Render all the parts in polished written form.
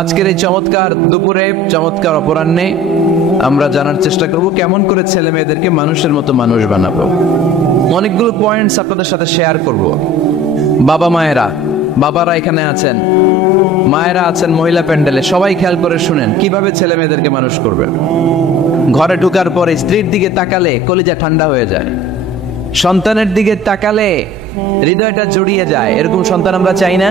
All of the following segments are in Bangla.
আজকের এই চমৎকার দুপুরে, চমৎকার অপরাহ্নে আমরা জানার চেষ্টা করব কেমন করে ছেলে মেয়েদেরকে মানুষের মতো মানুষ বানাবো। অনেকগুলো পয়েন্টস আপনাদের সাথে শেয়ার করব। বাবা মায়েরা, বাবারা এখানে আছেন, মায়েরা আছেন মহিলা প্যান্ডেলে, সবাই খেয়াল করে শুনেন কিভাবে ছেলে মেয়েদেরকে মানুষ করবেন। ঘরে ঢুকার পরে স্ত্রীর দিকে তাকালে কলিজা ঠান্ডা হয়ে যায়, সন্তানের দিকে তাকালে হৃদয়টা জড়িয়ে যায়। এরকম সন্তান আমরা চাই না?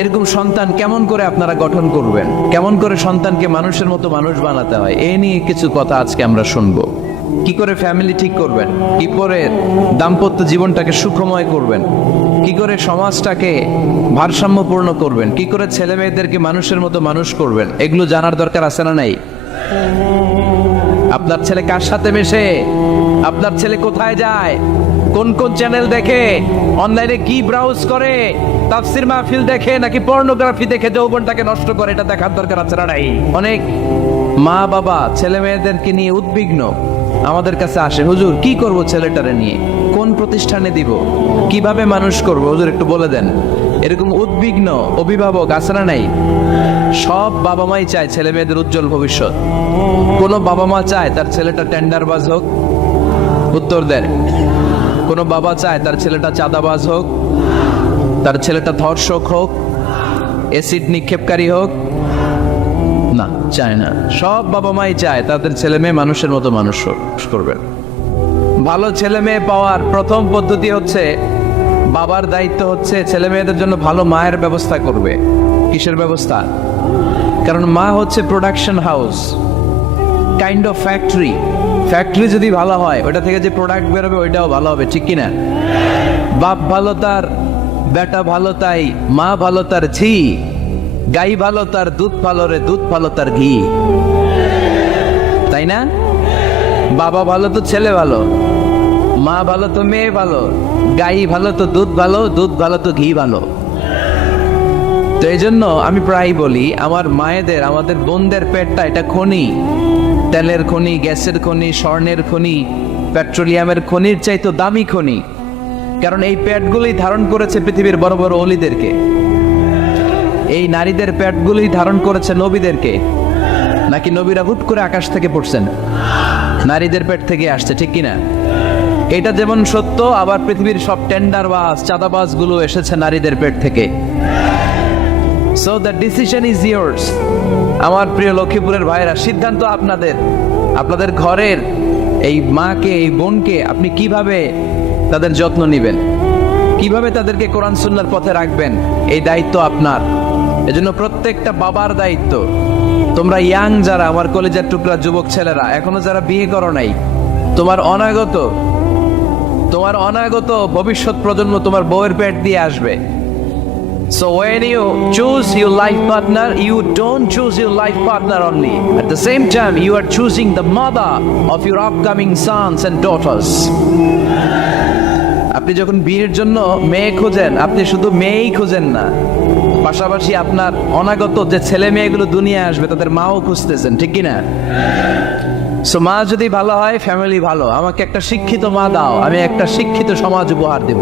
এরকম সন্তান কেমন করে আপনারা গঠন করবেন, কেমন করে সন্তানকে মানুষের মতো মানুষ বানাতে হয়, এই নিয়ে কিছু কথা আজকে আমরা শুনবো। কি করে ফ্যামিলি ঠিক করবেন, কি করে দাম্পত্য জীবনটাকে সুখময় করবেন, কি করে সমাজটাকে ভারসাম্যপূর্ণ করবেন, কি করে ছেলে মেয়েদেরকে মানুষের মতো মানুষ করবেন, এগুলো জানার দরকার আছে না নাই? আপনার ছেলে কার সাথে মেশে, আপনার ছেলে কোথায় যায়, কোন কোন চ্যানেল দেখে, অনলাইনে কি ব্রাউজ করে, তাফসির মাহফিল দেখে নাকি পর্নোগ্রাফি দেখে যৌবনটাকে নষ্ট করে, এটা দেখার দরকার আছে না নাই? অনেক মা বাবা ছেলে মেয়েদেরকে নিয়ে উদ্বিগ্ন, আমাদের কাছে আসে, হুজুর কি করব ছেলেটারে নিয়ে, কোন প্রতিষ্ঠানে দিব, কিভাবে মানুষ করব, হুজুর একটু বলে দেন। এরকম উদ্বিগ্ন অভিভাবক আছে না নাই? সব বাবা মাই চায় ছেলে মেয়েদের উজ্জ্বল ভবিষ্যৎ। কোন বাবা মা চায় তার ছেলেটা টেন্ডারবাজ হোক? উত্তর দেন। কোন বাবা চায় তার ছেলেটা চাঁদাবাজ হোক, তার ছেলেটা ধর্ষক হোক, এসিড নিক্ষেপকারী হোক? না, চায় না। সব বাবা মাই চায় তাদের ছেলে মেয়ে মানুষের মতো মানুষ করবেন। ভালো ছেলে মেয়ে পাওয়ার প্রথম পদ্ধতি হচ্ছে, বাবার দায়িত্ব হচ্ছে ছেলে মেয়েদের জন্য ভালো মায়ের ব্যবস্থা করবে। কিসের ব্যবস্থা? কারণ মা হচ্ছে production house, kind of factory. Factory যদি ভালো হয়, ওটা থেকে যে প্রোডাক্ট বেরোবে ওইটাও ভালো হবে, ঠিক কিনা? বাপ ভালো তার বেটা ভালো তাই, মা ভালো তার ঝি, গাই ভালো তার দুধ ভালো রে, দুধ ভালো তার ঘি, তাই না? বাবা ভালো তো ছেলে ভালো, মা ভালো তো মেয়ে ভালো, গাই ভালো তো দুধ ভালো, দুধ ভালো তো ঘি ভালো। তো এই জন্য আমি প্রায় বলি, আমার মায়েদের, আমাদের বোনদের পেটটা এটা খনি, তেলের খনি, গ্যাসের খনি, স্বর্ণের খনি, পেট্রোলিয়ামের খনির চাইতো দামি খনি। কারণ এই পেটগুলোই ধারণ করেছে পৃথিবীর বড় বড় অলিদেরকে। এই নারীদের পেটগুলোই ধারণ করেছে নবীদেরকে। নাকি নবীরা হুট করে আকাশ থেকে পড়ছেন? নারীদের পেট থেকে আসছে, ঠিক কিনা? এটা যেমন সত্য, আবার পৃথিবীর সব টেন্ডারবাজ, চাঁদাবাজ গুলো এসেছে নারীদের পেট থেকে। So the decision is yours. আমার প্রিয় লক্ষ্মীপুরের ভাইরা, সিদ্ধান্ত আপনাদের। আপনাদের ঘরের এই মাকে, এই বোনকে আপনি কিভাবে তাদের যত্ন নেবেন, কিভাবে তাদেরকে কোরআন সুন্নাহর পথে রাখবেন, এই দায়িত্ব আপনার। এজন্য প্রত্যেকটা বাবার দায়িত্ব। তোমরা ইয়াং যারা, আমার কলেজের টুকরা যুবক ছেলেরা, এখনো যারা বিয়ে করো নাই, তোমার অনাগত ভবিষ্যৎ প্রজন্ম তোমার বউয়ের পেট দিয়ে আসবে। So when you choose your life partner, you don't choose your life partner only. At the same time, you are choosing the mother of your upcoming sons and daughters. আপনি যখন বিয়ের জন্য মেয়ে খোঁজেন, আপনি শুধু মেয়েই খোঁজেন না, পাশাপাশি আপনার অনাগত যে ছেলে মেয়েগুলো দুনিয়ায় আসবে তাদের মাও খুঁজতেছেন, ঠিক কিনা? সো মা যদি ভালো হয়, ফ্যামিলি ভালো। আমাকে একটা শিক্ষিত মা দাও, আমি একটা শিক্ষিত সমাজ উপহার দেব,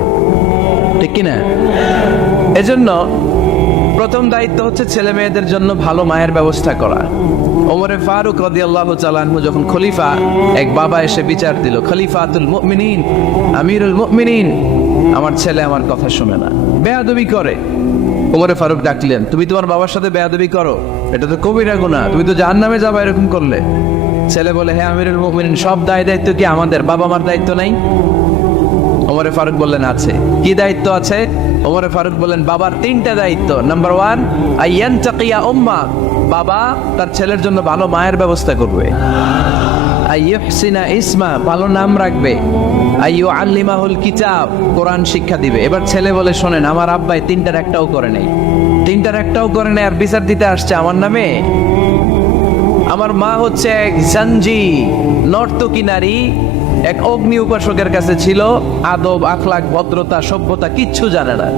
ঠিক কিনা? এজন্য প্রথম দায়িত্ব হচ্ছে ছেলে মেয়েদের জন্য ভালো মায়ের ব্যবস্থা করা। ওমরে ফারুক রাদিয়াল্লাহু তাআলা আনহু যখন খলিফা, এক বাবা এসে বিচার দিল, খলিফাতুল মুমিনিন, আমিরুল মুমিনিন, আমার ছেলে আমার কথা শুনে না, বেয়াদবি করে। ওমরে ফারুক ডাকলেন, তুমি তোমার বাবার সাথে বেয়াদবি করো, এটা তো কবিরা গুনাহ, তুমি তো জাহান্নামে যাবে এরকম করলে। ছেলে বলে, হ্যাঁ আমিরুল মুমিনিন, সব দায়িত্ব কি আমাদের, বাবা মার দায়িত্ব নাই? ওমরে ফারুক বললেন, আছে। কি দায়িত্ব আছে? ওমরে ফারুক বললেন, বাবার তিনটা দায়িত্ব। নাম্বার 1, আইয়ানতাকিয়া উম্মা, বাবা তার ছেলের জন্য ভালো মায়ের ব্যবস্থা করবে। আইয়ুহসিনা ইসমা, ভালো নাম রাখবে। আইয়ুআল্লিমাহুল কিতাব, কোরআন শিক্ষা দিবে। এবার ছেলে বলে, শোনেন, আমার আব্বাই তিনটার একটাও করে নাই, আর বিচার দিতে আসছে আমার নামে। আমার মা হচ্ছে এক জাঞ্জি, নর্তকী নারী, এক অগ্নি উপাসকের কাছে ছিল, আদব, আখলাক, ভদ্রতা, সভ্যতা কিচ্ছু জানে না।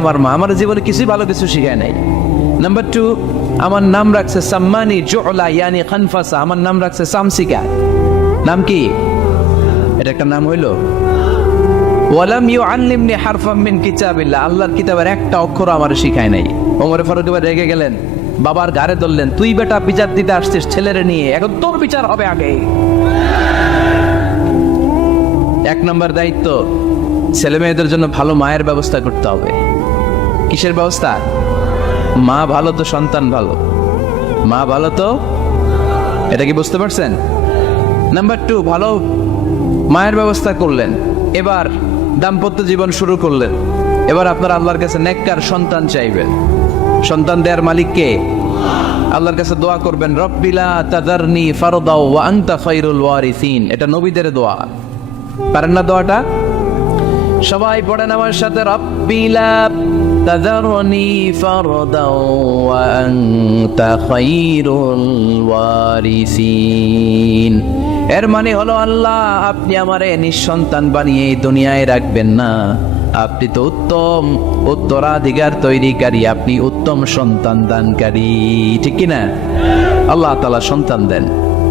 আমার মা আমার জীবনে কিছুই ভালো কিছু শিখায় নাই। নাম্বার 2, আমার নাম রাখছে সাম্মানি জুলা, ইয়ানি খানফাসা, আমার নাম রাখছে সামসিকা। নাম কি? এটা একটা নাম হইলো? ওয়ালাম ইউআল্লিমনি হারফাম মিন কিতাবিল্লাহ, আল্লাহর কিতাবের একটা অক্ষর আমার শিখায় নাই। ওমর ফারুক এবার রেগে গেলেন, বাবার গাড়ে ধরলেন, তুই বেটা বিচার দিতে আসছিস ছেলেরে নিয়ে, এখন তোর বিচার হবে আগে। এক নম্বর দায়িত্ব, ছেলে মেয়েদের জন্য ভালো মায়ের ব্যবস্থা করতে হবে। কিসের ব্যবস্থা? মা ভালো তো সন্তান ভালো, মা ভালো তো, এটা কি বুঝতে পারছেন? নাম্বার 2, ভালো মায়ের ব্যবস্থা করলেন, এবার দাম্পত্য জীবন শুরু করলেন। এবার আপনার আল্লাহর কাছে নেককার সন্তান চাইবেন। সন্তান দেওয়ার মালিক কে? আল্লাহর কাছে দোয়া করবেন, রব্বিলা তাদারনি ফারদাও ওয়া আনতা খায়রুল ওয়ারিসিন। এটা নবীদের দোয়া, পারেন না দোয়াটা? সবাই পড়েন আমার সাথে, রব্বিলা তাদারনি ফারদাও ওয়া আনতা খায়রুল ওয়ারিসিন। এর মানে হলো, আল্লাহ আপনি আমারে নিঃসন্তান বানিয়ে এই দুনিয়ায় রাখবেন না, আপনি তো উত্তম উত্তরাধিকার তৈরিকারী, আপনি উত্তম সন্তান দানকারী, ঠিক কিনা? আল্লাহ তাআলা সন্তান দেন,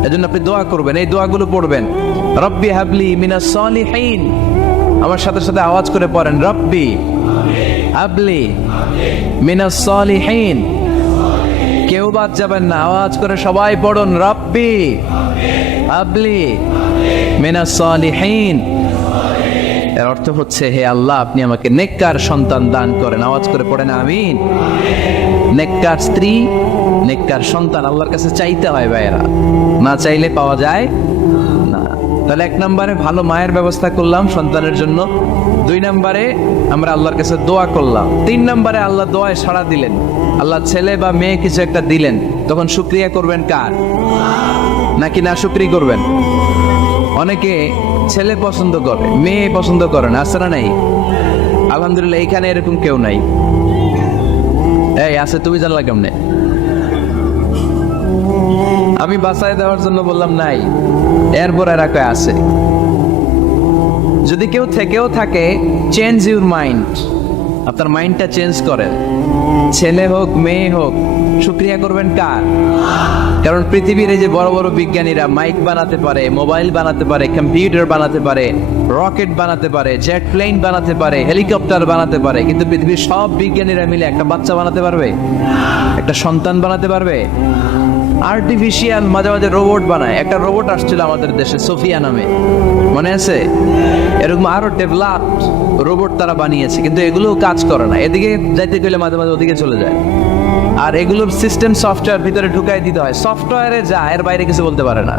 এজন্য আপনি দোয়া করবেন, এই দোয়াগুলো পড়বেন। রব্বি হাবলি মিনাস সালিহিন, আমার সাথে সাথে আওয়াজ করে পড়েন, রব্বি হাবলি মিনাস সালিহিন। কেউ বাদ যাবেন না, আওয়াজ করে সবাই পড়ুন, রব্বি হাবলি মিনাস সালিহিন। এর অর্থ হচ্ছে, হে আল্লাহ আপনি আমাকে নেককার সন্তান দান করেন। আওয়াজ করে পড়েন আমিন। নেককার স্ত্রী, নেককার সন্তান আল্লাহর কাছে চাইতে হয় ভাইয়েরা, না চাইলে পাওয়া যায় না। তাহলে 1 নম্বরে ভালো মায়ের ব্যবস্থা করলাম সন্তানের জন্য, 2 নম্বরে আমরা আল্লাহর কাছে দোয়া করলাম, 3 নম্বরে আল্লাহ দোয়ায় সাড়া দিলেন, আল্লাহ ছেলে বা মেয়ে কিছু একটা দিলেন, তখন শুকরিয়া করবেন কার? নাকি না শুকরি করবেন? অনেকে ছেলে পছন্দ করে, মেয়ে পছন্দ করে না, আছে না নাই? আলহামদুলিল্লাহ এখানে এরকম কেউ নাই। এই আছে, তুমি জানলা কেমনে? আমি বাসায় দেওয়ার জন্য বললাম নাই, এরপর এরা কয় আছে। যদি কেউ থেকেও থাকে, চেঞ্জ ইউর মাইন্ড, আপনার মাইন্ডটা চেঞ্জ করেন। ছেলে হোক মেয়ে হোক, শুকরিয়া করবেন কার? কারণ পৃথিবীর এই যে বড় বড় বিজ্ঞানীরা মাইক বানাতে পারে, মোবাইল বানাতে পারে, কম্পিউটার বানাতে পারে, রকেট বানাতে পারে, জেট প্লেন বানাতে পারে, হেলিকপ্টার বানাতে পারে, কিন্তু পৃথিবীর সব বিজ্ঞানীরা মিলে একটা বাচ্চা বানাতে পারবে? একটা সন্তান বানাতে পারবে? আর্টিফিশিয়াল মাঝে মাঝে রোবট বানায়। একটা রোবট আসছিল আমাদের দেশে, সোফিয়া নামে, মনে আছে? এরকম আরো ডেভেলপড রোবট তারা বানিয়েছে, কিন্তু এগুলো কাজ করে না। এদিকে যাইতে গেলে মাঝে মাঝে ওদিকে চলে যায়। আর এগুলোর সিস্টেম সফটওয়্যার ভিতরে ঢুকাই দিতে হয়, সফটওয়্যারে যা, এর বাইরে কিছু বলতে পারে না।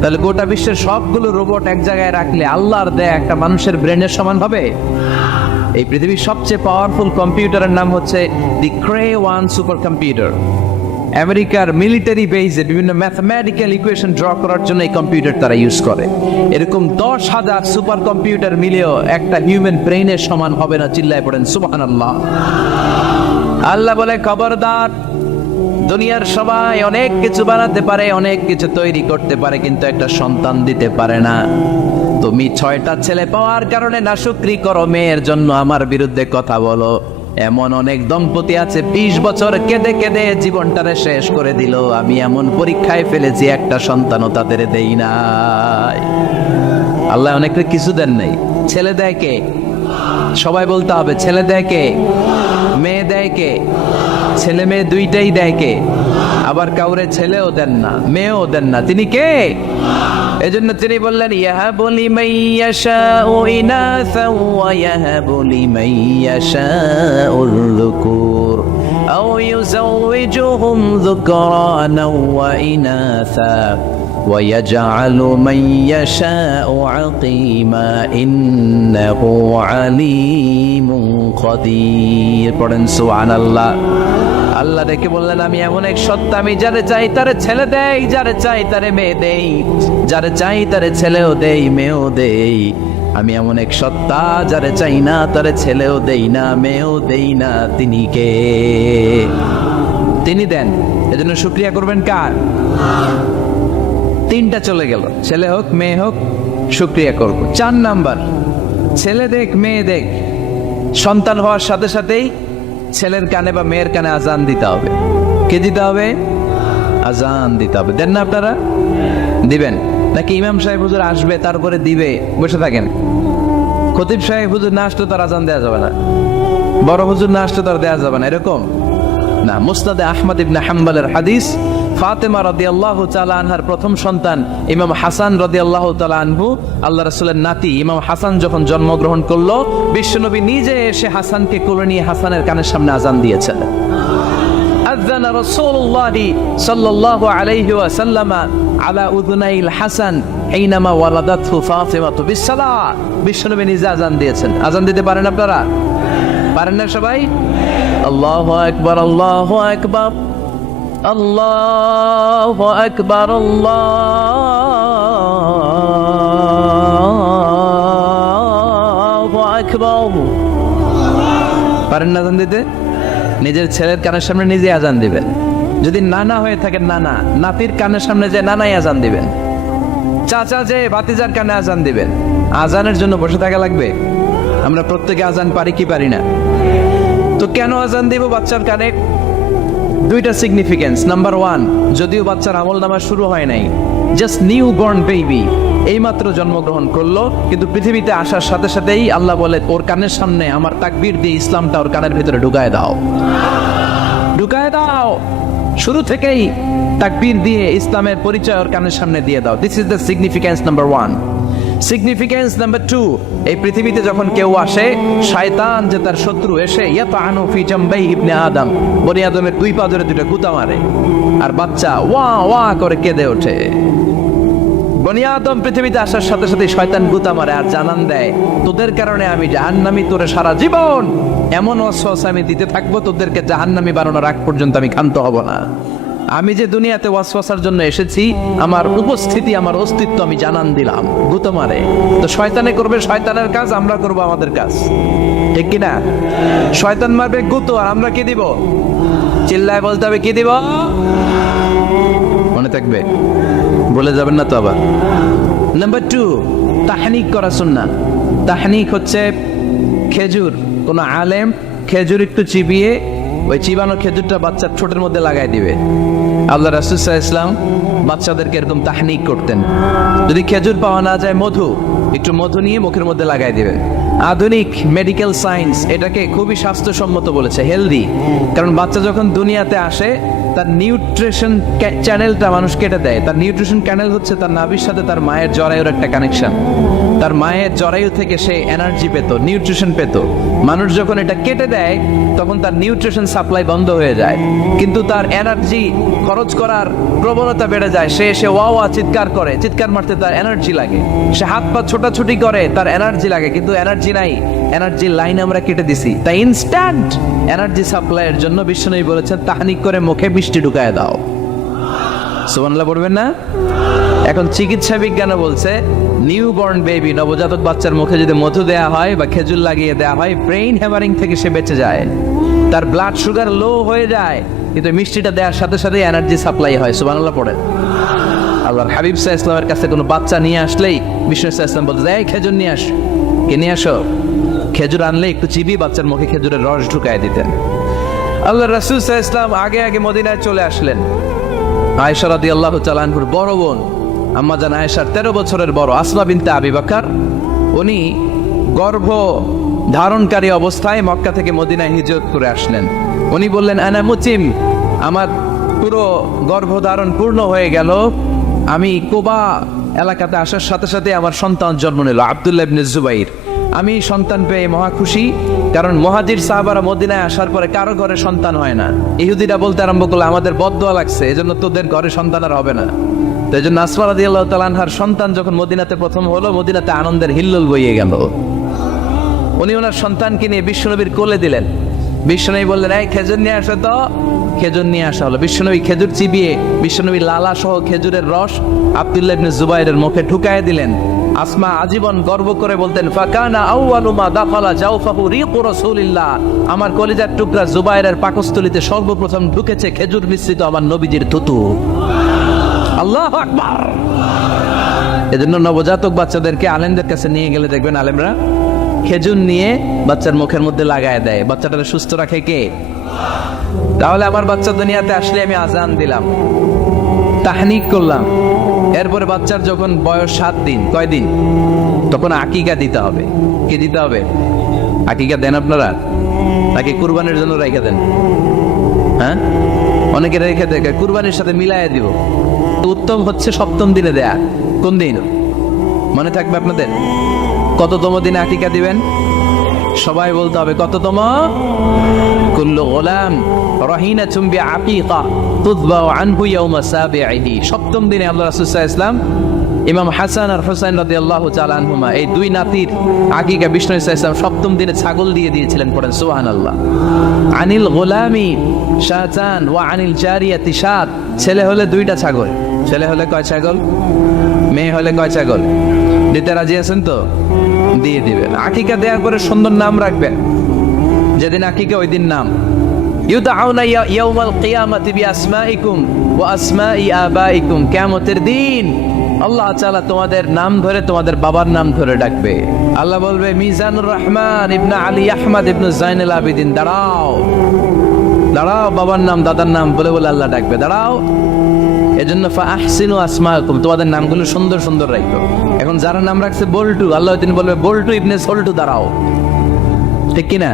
তাহলে গোটা বিশ্বের সবগুলো রোবট এক জায়গায় রাখলে আল্লাহর দেয়া একটা মানুষের ব্রেনের সমান হবে? এই পৃথিবীর সবচেয়ে পাওয়ারফুল কম্পিউটারের নাম হচ্ছে দি ক্রে-1 সুপার কম্পিউটার। আমেরিকার মিলিটারি বেজে বিভিন্ন ম্যাথমেটিক্যাল ইকুয়েশন ড্র করার জন্য এই কম্পিউটার তারা ইউজ করে। এরকম 10,000 সুপার কম্পিউটার মিলেও একটা হিউম্যান ব্রেইনের সমান হবে না। চিল্লায় পড়েন সুবহানাল্লাহ। আল্লাহ বলে, খবরদার, দুনিয়ার সবাই অনেক কিছু বানাতে পারে, অনেক কিছু তৈরি করতে পারে, কিন্তু একটা সন্তান দিতে পারে না। তুমি 6টা ছেলে পাওয়ার কারণে নাশুকরি করো, মেয়ের জন্য আমার বিরুদ্ধে কথা বলো। এমন অনেক দম্পতি আছে 20 বছর কেঁদে কেঁদে জীবনটারে শেষ করে দিল। আমি এমন পরীক্ষায় ফেলেছি, একটা সন্তানও তাদের দেই নাই। আল্লাহ অনেককে কিছু দেন নাই। ছেলে দেয় কে? সবাই বলতে হবে, ছেলে দেয় কে? মেয়ে দেয় কে? ছেলে মেয়ে দুইটাই দেয় কে? আবার কাউরে ছেলেও দেন না, মেয়েও দেন না, তিনি কে? এজন্য তিনি বললেন, ইয়াহাবু লিমান ইয়াশাউ ইনাসা ওয়া ইয়াহাবু লিমান ইয়াশাউ যুকুর আও ইউযাওয়িজুহুম যুকরানা ওয়া ইনাসা ওয়া ইয়াজআলু মান ইয়াশাউ আকিমা ইন্নাহু আলীমুন কাদির। পড়েন সুবহানাল্লাহ। আল্লাহ ডেকে বললেন, আমি এমন এক সত্তা, আমি যারে চাই তারে ছেলে দেই, যারে চাই তারে মেয়ে দেই, যারে চাই তারে ছেলেও দেই, মেয়েও দেই। আমি এমন এক সত্তা, যারে চাই না তারে ছেলেও দেই না, মেয়েও দেই না। তিনি কে? তিনি দেন। এজন্য শুকরিয়া করবেন কার? 3টা চলে গেল, ছেলে হোক মেয়ে হোক, শুকরিয়া করব। 4 নাম্বার, ছেলে দেখ মেয়ে দেখ, সন্তান হওয়ার সাথে সাথেই ছেলের কানে বা মেয়ের কানে আজান দিতে হবে। কে দিতে হবে? আজান দিতে হবে। দেন না আপনারা? দিবেন নাকি ইমাম সাহেব হুজুর আসবে তারপরে দিবে, বসে থাকেন? খতিব সাহেব হুজুর না আসলে তার আজান দেওয়া যাবে না, বড় হুজুর না আসলে তার দেওয়া যাবে না, এরকম না, মুসনাদে আহমদ ইবনে হাম্বলের হাদিস, ফাতেমা রাদিয়াল্লাহু তাআলা আনহার প্রথম সন্তান ইমাম হাসান রাদিয়াল্লাহু তাআলা আনহু, আল্লাহ রাসূলের নাতি ইমাম হাসান যখন জন্মগ্রহণ করলো, বিশ্বনবী নিজে এসে হাসানকে কোলে নিয়ে হাসানের কানের সামনে আজান দিয়েছেন। আযান রাসূলুল্লাহ সাল্লাল্লাহু আলাইহি ওয়াসাল্লাম আলা উযুনাইল হাসান হিনামা ওয়ালাদাতহু ফাতিমাতু বিসসালাহ। বিশ্বনবী নিজে আজান দিয়েছেন। আজান দিতে পারেন আপনারা? পারেন না সবাই? আল্লাহু আকবার, আল্লাহু আকবার, আল্লাহু আকবার, আল্লাহু আকবার। পারেন না আজান দিতে? নিজের ছেলের কানের সামনে নিজে আজান দিবেন। যদি নানা হয়ে থাকেন, নানা নাতির কানের সামনে যে নানাই আজান দিবেন, চাচা যে ভাতিজার কানে আজান দিবেন। আজানের জন্য বসে থাকা লাগবে? আমরা প্রত্যেকে আজান পারি কি পারি না? তো কেন আজান দিব বাচ্চার কানে? দুইটা সিগনিফিকেন্স। নাম্বার ওয়ান, যদিও বাচ্চার আমল নামা শুরু হয় নাই, জাস্ট নিউ বর্ন বেবি, এইমাত্র জন্মগ্রহণ করলো, কিন্তু পৃথিবীতে আসার সাথে সাথেই আল্লাহ বলে ওর কানের সামনে আমার তাকবীর দিয়ে ইসলামটা ওর কানের ভিতরে ঢুকায় দাও, ঢুকায় দাও। শুরু থেকেই তাকবীর দিয়ে ইসলামের পরিচয় ওর কানের সামনে দিয়ে দাও। This is the significance number one. Significance number two, এই পৃথিবীতে যখন কেউ আসে, শয়তান যে তার শত্রু, এসে ইয়াতানু ফি জামবাই ইবনে আদম, বনি আদমের দুই পা ধরে দুটো গুতা মারে, আর বাচ্চা ওয়া ওয়া করে কেঁদে ওঠে। বনি আদম পৃথিবীতে আসার সাথে সাথে শয়তান গুতা মারে আর জানান দেয়, তোদের কারণে আমি জাহান্নামী, তোরে সারা জীবন এমন ওয়াসওয়াসা আমি দিতে থাকবো, তোদেরকে জাহান্নামী বানানোর আগ পর্যন্ত আমি ক্ষান্ত হব না। আমি যে দুনিয়াতে ওয়াসওয়াসার জন্য এসেছি, আমার উপস্থিতি, আমার অস্তিত্ব আমি জানান দিলাম। গুতো মারে। তো শয়তানে করবে শয়তানের কাজ, আমরা করব আমাদের কাজ, ঠিক কিনা? শয়তান মারবে গুতো, আর আমরা কি দিব? চিল্লায় বলতে হবে কি দিব? মনে থাকবে, বলে যাবেন না তো আবার। নাম্বার টু, তাহনিক করা সুন্নাহ। তাহনিক হচ্ছে খেজুর, কোন আলেম খেজুর একটু চিবিয়ে ওই চিবানো খেজুরটা বাচ্চার ঠোঁটের মধ্যে লাগাই দিবে। আল্লাহ রাসূল সাল্লাল্লাহু আলাইহি ওয়াসাল্লাম বাচ্চাদেরকে এরকম তাহনিক করতেন। যদি খেজুর পাওয়া না যায়, একটু মধু নিয়ে মুখের মধ্যে লাগাই দিবেন। আধুনিক মেডিকেল সায়েন্স এটাকে খুবই স্বাস্থ্যসম্মত বলেছে, হেলদি। কারণ বাচ্চা যখন দুনিয়াতে আসে, তার নিউট্রিশন চ্যানেলটা মানুষ কেটে দেয়। তার নিউট্রিশন চ্যানেল হচ্ছে তার নাভির সাথে তার মায়ের জরায়ুর একটা কানেকশন। তার মায়ের জরায়ু থেকে সে এনার্জি পেত, নিউট্রিশন পেত। মানুষ যখন এটা কেটে দেয়, তখন তার নিউট্রিশন সাপ্লাই বন্ধ হয়ে যায়, কিন্তু তার এনার্জি খরচ করার প্রবণতা বেড়ে যায়। সে এসে ওয়া ওয়া চিৎকার করে, চিৎকার মারতে তার এনার্জি লাগে। সে হাত পা ছোটাছুটি করে, তার এনার্জি লাগে, কিন্তু এনার্জি নাই। এনার্জি লাইন আমরা কেটে দিছি, তাই ইনস্ট্যান্ট এনার্জি সাপ্লাইয়ের জন্য বিশ্বনবী বলেছেন, তাহনিক করে মুখে মিষ্টি ঢুকায় দাও। সুবহানাল্লাহ পড়বেন না? এখন চিকিৎসা বিজ্ঞানও বলছে, নিউবর্ন বেবি, নবজাতক বাচ্চার মুখে যদি মধু দেয়া হয় বা খেজুর লাগিয়ে দেয়া হয়, ব্রেইন হ্যামারিং থেকে সে বেঁচে যায়। তার ব্লাড সুগার লো হয়ে যায়, কিন্তু মিষ্টিটা দেওয়ার সাথে সাথে এনার্জি সাপ্লাই হয়। সুবহানাল্লাহ পড়েন। আল্লাহর হাবিব সাল্লাল্লাহু আলাইহি ওয়াসাল্লামের কাছে কোনো বাচ্চা নিয়ে আসলেই বিষ্ণু সাল্লাল্লাহু আলাইহি ওয়াসাল্লাম বলতে, এই খেজুর নিয়ে আস, কে নিয়ে আসো। খেজুর আনলে একটু চিবিয়ে বাচ্চার মুখে খেজুরের রস ঢুকায় দিতেন। আল্লাহ রাসূল সাল্লাল্লাহু আলাইহি ওয়াসাল্লাম আগে আগে মদিনায় চলে আসলেন। আয়েশা রাদিয়াল্লাহু তাআলা আনহার বড় বোন, আম্মা জান আয়েশার 13 বছরের বড়, আসমা বিনতে আবি বকর, উনি গর্ভ ধারণকারী অবস্থায় মক্কা থেকে মদিনায় হিজরত করে আসলেন। উনি বললেন, আনা মুতিম, আমার পুরো গর্ভধারণ পূর্ণ হয়ে গেল। আমি কুবা এলাকাতে আসার সাথে সাথে আমার সন্তান জন্ম নিল, আব্দুল্লাহ ইবনে জুবাইর। আমি সন্তান পেয়ে মহা খুশি, কারণ মুহাজির সাহাবারা মদিনায় আসার পরে কারো ঘরে সন্তান হয় না। ইহুদিরা বলতে আরম্ভ করলো, আমাদের বদদোয়া লাগছে, এজন্য তোদের ঘরে সন্তান আর হবে না। তো এই জন্য আসমা রাদিয়াল্লাহু তাআলা আনহার সন্তান যখন মদিনাতে প্রথম হলো, মদিনাতে আনন্দের হিল্লোল বইয়ে গেল। উনি ওনার সন্তানকে নিয়ে বিশ্বনবীর কোলে দিলেন। বিশ্বনবী বললেন, এই খেজুর নিয়ে আসো তো। খেজুর নিয়ে আসা হলো। বিশ্বনবী খেজুর চিবিয়ে বিশ্বনবী লালা সহ খেজুরের রস আব্দুল্লাহ ইবনে জুবাইরের মুখে ঢুকায় দিলেন। আসমা আজীবন গর্ব করে বলতেন, ফাকানা আউয়ালু মা দাখালা জাওফাহু রিকু রাসূলিল্লাহ, আমার কলিজার টুকরা জুবাইরের পাকস্থলীতে সর্বপ্রথম ঢুকেছে খেজুর মিশ্রিত আমার নবীজির থুতু। আল্লাহু আকবার। এজন্য নবজাতক বাচ্চাদেরকে আলেমদের কাছে নিয়ে গেলে দেখবেন আলেমরা খেজুর নিয়ে বাচ্চার মুখের মধ্যে লাগায় দেয়। বাচ্চাটাকে সুস্থ রাখে কে? তাহলে আমার বাচ্চা দুনিয়াতে আসলে আমি আজান দিলাম, তাহনিক করলাম, এরপরে বাচ্চার যখন বয়স 7 দিন, কয় দিন, তখন আকিকা দিতে হবে। কি দিতে হবে? আকিকা দেন আপনারা নাকি কুরবানির জন্য রেখে দেন? হ্যাঁ, অনেকে রেখে দেখে কুরবানির সাথে মিলাইয়া দিব। উত্তম হচ্ছে সপ্তম দিনে দেয়া। কোন দিন মনে থাকবে আপনাদের? কততম দিনে আকিকা দিবেন? সবাই বলতে হবে কততম? কুল্লু গোলাম রহিনাতুম বিআকিকা তুযবাউ আনহু ইয়াওমা সাবিঈহি। সপ্তম দিনে আল্লাহ রাসূল সাল্লাল্লাহু আলাইহি ওয়াসাল্লাম ইমাম হাসান আর হুসাইন রাদিয়াল্লাহু তাআলা আনহুমা এই দুই নাতির আকিকা বিষ্ণু সাল্লাল্লাহু আলাইহি ওয়াসাল্লাম সপ্তম দিনে ছাগল দিয়ে দিয়েছিলেন। পড়েন সুবহানাল্লাহ। আনিল গোলামি শাতান ওয়া আনিল জারিয়াতি শাত। ছেলে হলে দুইটা ছাগল। ছেলে হলে কয় ছাগল? মেয়ে হলে কয় ছাগল? দিতে রাজি আছেন তো? দিয়ে দিবেন। আকিকা দেওয়ার পরে সুন্দর নাম রাখবেন। যেদিন আকিকা ওই দিন নাম ইউদআউনা ইয়াউমাল কিয়ামাতি বিআসমাইকুম ওয়া আসমাই আবাইকুম। কিয়ামতের দিন আল্লাহ তাআলা তোমাদের নাম ধরে তোমাদের বাবার নাম ধরে ডাকবে। আল্লাহ বলবে মিজানুর রহমান ইবনে আলী আহমদ ইবনে জাইনুল আবিদিন, দাঁড়াও দাঁড়াও, বাবার নাম দাদার নাম বলে বলে আল্লাহ ডাকবে, দাঁড়াও। এজন্য ফাহসিনু আসমাকুম, তোমাদের নামগুলো সুন্দর সুন্দর রাখো। এখন যারা নাম রাখছে বল্টু, আল্লাহ তিনি বলবে বল্টু ইবনে সল্টু, দাঁড়াও। ঠিক কিনা?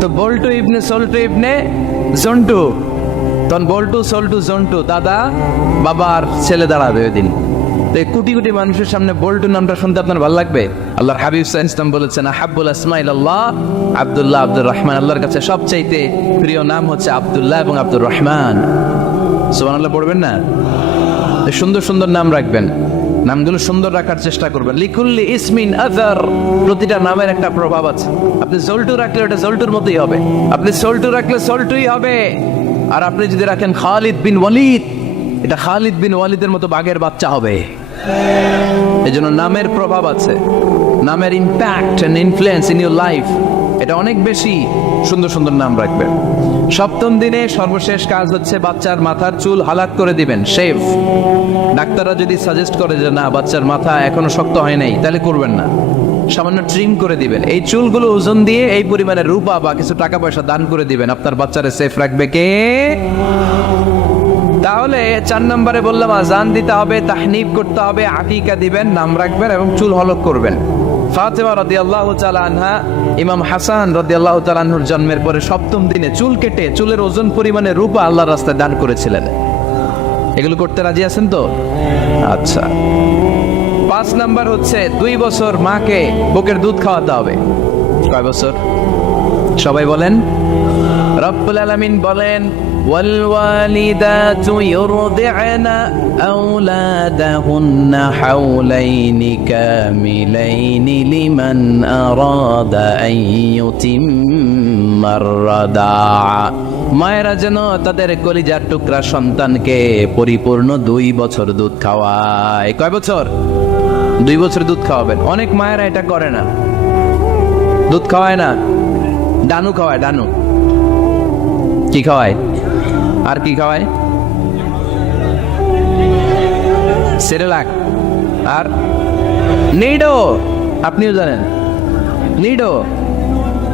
তো বল্টু ইবনে সল্টু ইবনে জন্টু, তখন বল্টু সল্টু জন্টু, দাদা বাবা আর ছেলে দাঁড়াবে ওই দিন। তো এই কোটি কোটি মানুষের সামনে বল্টু নামটা শুনতে আপনার ভালো লাগবে? আল্লাহর হাবিব সাল্লাল্লাহু আলাইহি ওয়াসাল্লাম বলেছেন আহাব্বুল আসমা ইলাল্লাহ আব্দুল্লাহ আব্দুর রহমান। আল্লাহর কাছে সবচাইতে প্রিয় নাম হচ্ছে আব্দুল্লাহ এবং আব্দুর রহমান। সুবহানাল্লাহ পড়বেন না? সুন্দর সুন্দর নাম রাখবেন, নামগুলো সুন্দর রাখার চেষ্টা করবেন। লিকুল্লি ইসমিন আযার, প্রতিটা নামের একটা প্রভাব আছে। আপনি জল্টু রাখলে ওটা জল্টুর মতোই হবে, আপনি সল্টু রাখলে সল্টুই হবে। আর আপনি যদি রাখেন খালিদ বিন ওয়ালিদ, এটা খালিদ বিন ওয়ালিদের মতো বাঘের বাচ্চা হবে। এজন্য নামের প্রভাব আছে, নামের impact and influence in your life এটা অনেক বেশি। সুন্দর সুন্দর নাম রাখবেন। সপ্তম দিনে সর্বশেষ কাজ হচ্ছে বাচ্চার মাথার চুল হালাক করে দিবেন, শেভ। ডাক্তাররা যদি সাজেস্ট করে যে না বাচ্চার মাথা এখনো শক্ত হয় নাই, তাহলে করবেন না, সামান্য ট্রিম করে দিবেন। এই চুলগুলো ওজন দিয়ে এই পরিমাণে রূপা বা কিছু টাকা পয়সা দান করে দিবেন। আপনার বাচ্চারে সেফ রাখবে কে? তাহলে 4 নম্বরে বললাম আজান দিতে হবে, তাহনিফ করতে হবে, আকিকা দিবেন, নাম রাখবেন এবং চুল হলক করবেন। ফাতেমা রাদিয়াল্লাহু তাআলা আনহা ইমাম হাসান রাদিয়াল্লাহু তাআলা আনহুর জন্মের পরে সপ্তম দিনে চুল কেটে চুলের ওজন পরিমাণে রূপা আল্লাহর রাস্তায় দান করেছিলেন। এগুলো করতে রাজি আছেন তো? আচ্ছা। 5 নাম্বার হচ্ছে 2 বছর মাকে বুকের দুধ খাওয়াতে হবে। কয় বছর? সবাই বলেন। রব্বুল আলামিন বলেন والوالدات يرضعن أولادهن حولين كاملين لمن أراد أن يتم الرضاعة। মায়েরা যেন তাদের কলিজার টুকরা সন্তানকে পরিপূর্ণ 2 বছর দুধ খাওয়ায়। কয় বছর? 2 বছর দুধ খাওয়াবেন। অনেক মায়েরা এটা করে না, দুধ খাওয়ায় না, ডানু খাওয়ায়। ডানু কি খাওয়ায়? আর কি খাওয়ায়? সেরেলাক আর নিডো। আপনিও জানেন নিডো?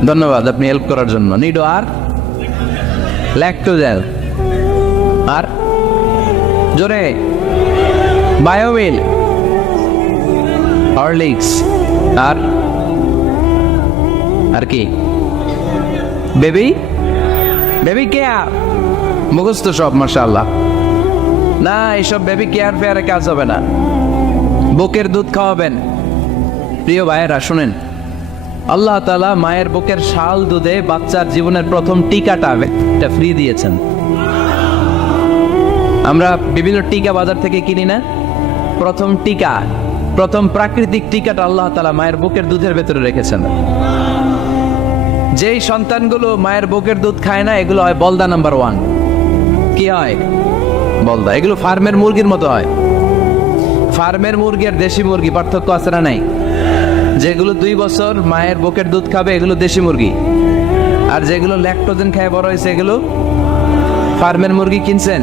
ধন্যবাদ আপনি হেল্প করার জন্য। নিডো আর ল্যাকটোজেল আর জোরে বায়োমিল, হরলিক্স আর কি? Baby baby care. মুখস্থ সব মাশাআল্লাহ। না, এইসব বেবি কেয়ার ফেয়ারে কাজ হবে না। বুকের দুধ খাওয়াবেন। প্রিয় ভাইয়েরা শুনেন, আল্লাহ তাআলা মায়ের বুকের শাল দুধে বাচ্চার জীবনের প্রথম টিকাটা এটা ফ্রি দিয়েছেন। আমরা বিভিন্ন টিকা বাজার থেকে কিনি না? প্রথম টিকা, প্রথম প্রাকৃতিক টিকাটা আল্লাহ তাআলা মায়ের বুকের দুধের ভেতরে রেখেছেন। যেই সন্তানগুলো মায়ের বুকের দুধ খায় না, এগুলো হয় বলদা নাম্বার 1। কি হয়? বলদা। এগুলো ফার্মের মুরগির মতো হয়। ফার্মের মুরগি আর দেশি মুরগি পার্থক্য আছে না নাই? যেগুলো 2 বছর মায়ের বুকের দুধ খাবে এগুলো দেশি মুরগি, আর যেগুলো ল্যাকটোজেন খায় বড় হয়েছে এগুলো ফার্মের মুরগি। কিনছেন?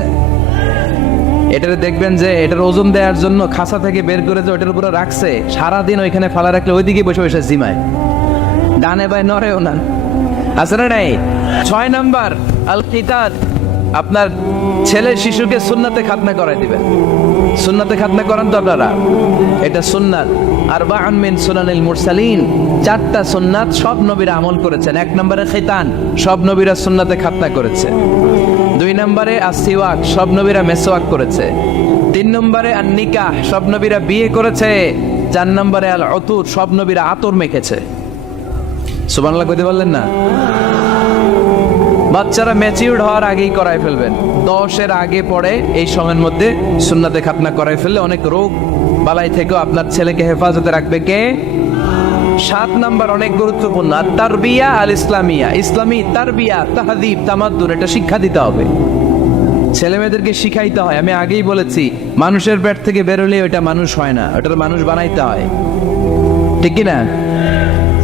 এটারে দেখবেন যে এটার ওজন দেওয়ার জন্য খাঁচা থেকে বের করে যে ওটার উপরে রাখছে, সারাদিন ওইখানে ফালা রাখলে ওইদিকে বসে বসে জিমায়, ডানে বাই নড়েও না। আছে না নাই? 6 নাম্বার আল কিতাদ আপনার ছেলে শিশুকে সুন্নাতে খাতনা করাই দিবেন। সুন্নাতে খাতনা করান তো আপনারা, এটা সুন্নাত। আরবাউন মিন সুনানিল মুরসালিন, 4টা সুন্নাত সব নবীরা আমল করেছেন। 1 নম্বরে খিতান, সব নবীরা সুন্নাতে খাতনা করেছে। 2 নম্বরে আসিওয়াক, সব নবীরা মেসওয়াক করেছে। 3 নম্বরে আন নিকাহ, সব নবীরা বিয়ে করেছে। 4 নম্বরে আল উতুর, সব নবীরা আতর মেখেছে। সুবহানাল্লাহ কইতে পারলেন না? বাচ্চারা ম্যাচিউরড হওয়ার আগেই করাই ফেলবেন। 10-এর আগে পরে এই সময়ের মধ্যে সুন্নাতে খাতনা করাই ফেললে অনেক রোগ বালাই থেকেও আপনার ছেলেকে হেফাজতে রাখবে কে? 7 নাম্বার অনেক গুরুত্বপূর্ণ, তারবিয়া আল ইসলামিয়া, ইসলামী তারবিয়া, তাহদিব, তামাদ্দুন, এটা শিক্ষা দিতে হবে। ছেলে মেয়েদেরকে শিখাইতে হয়। আমি আগেই বলেছি, মানুষের পেট থেকে বেরোলে ওটা মানুষ হয় না, ওটার মানুষ বানাইতে হয়, ঠিক কি না?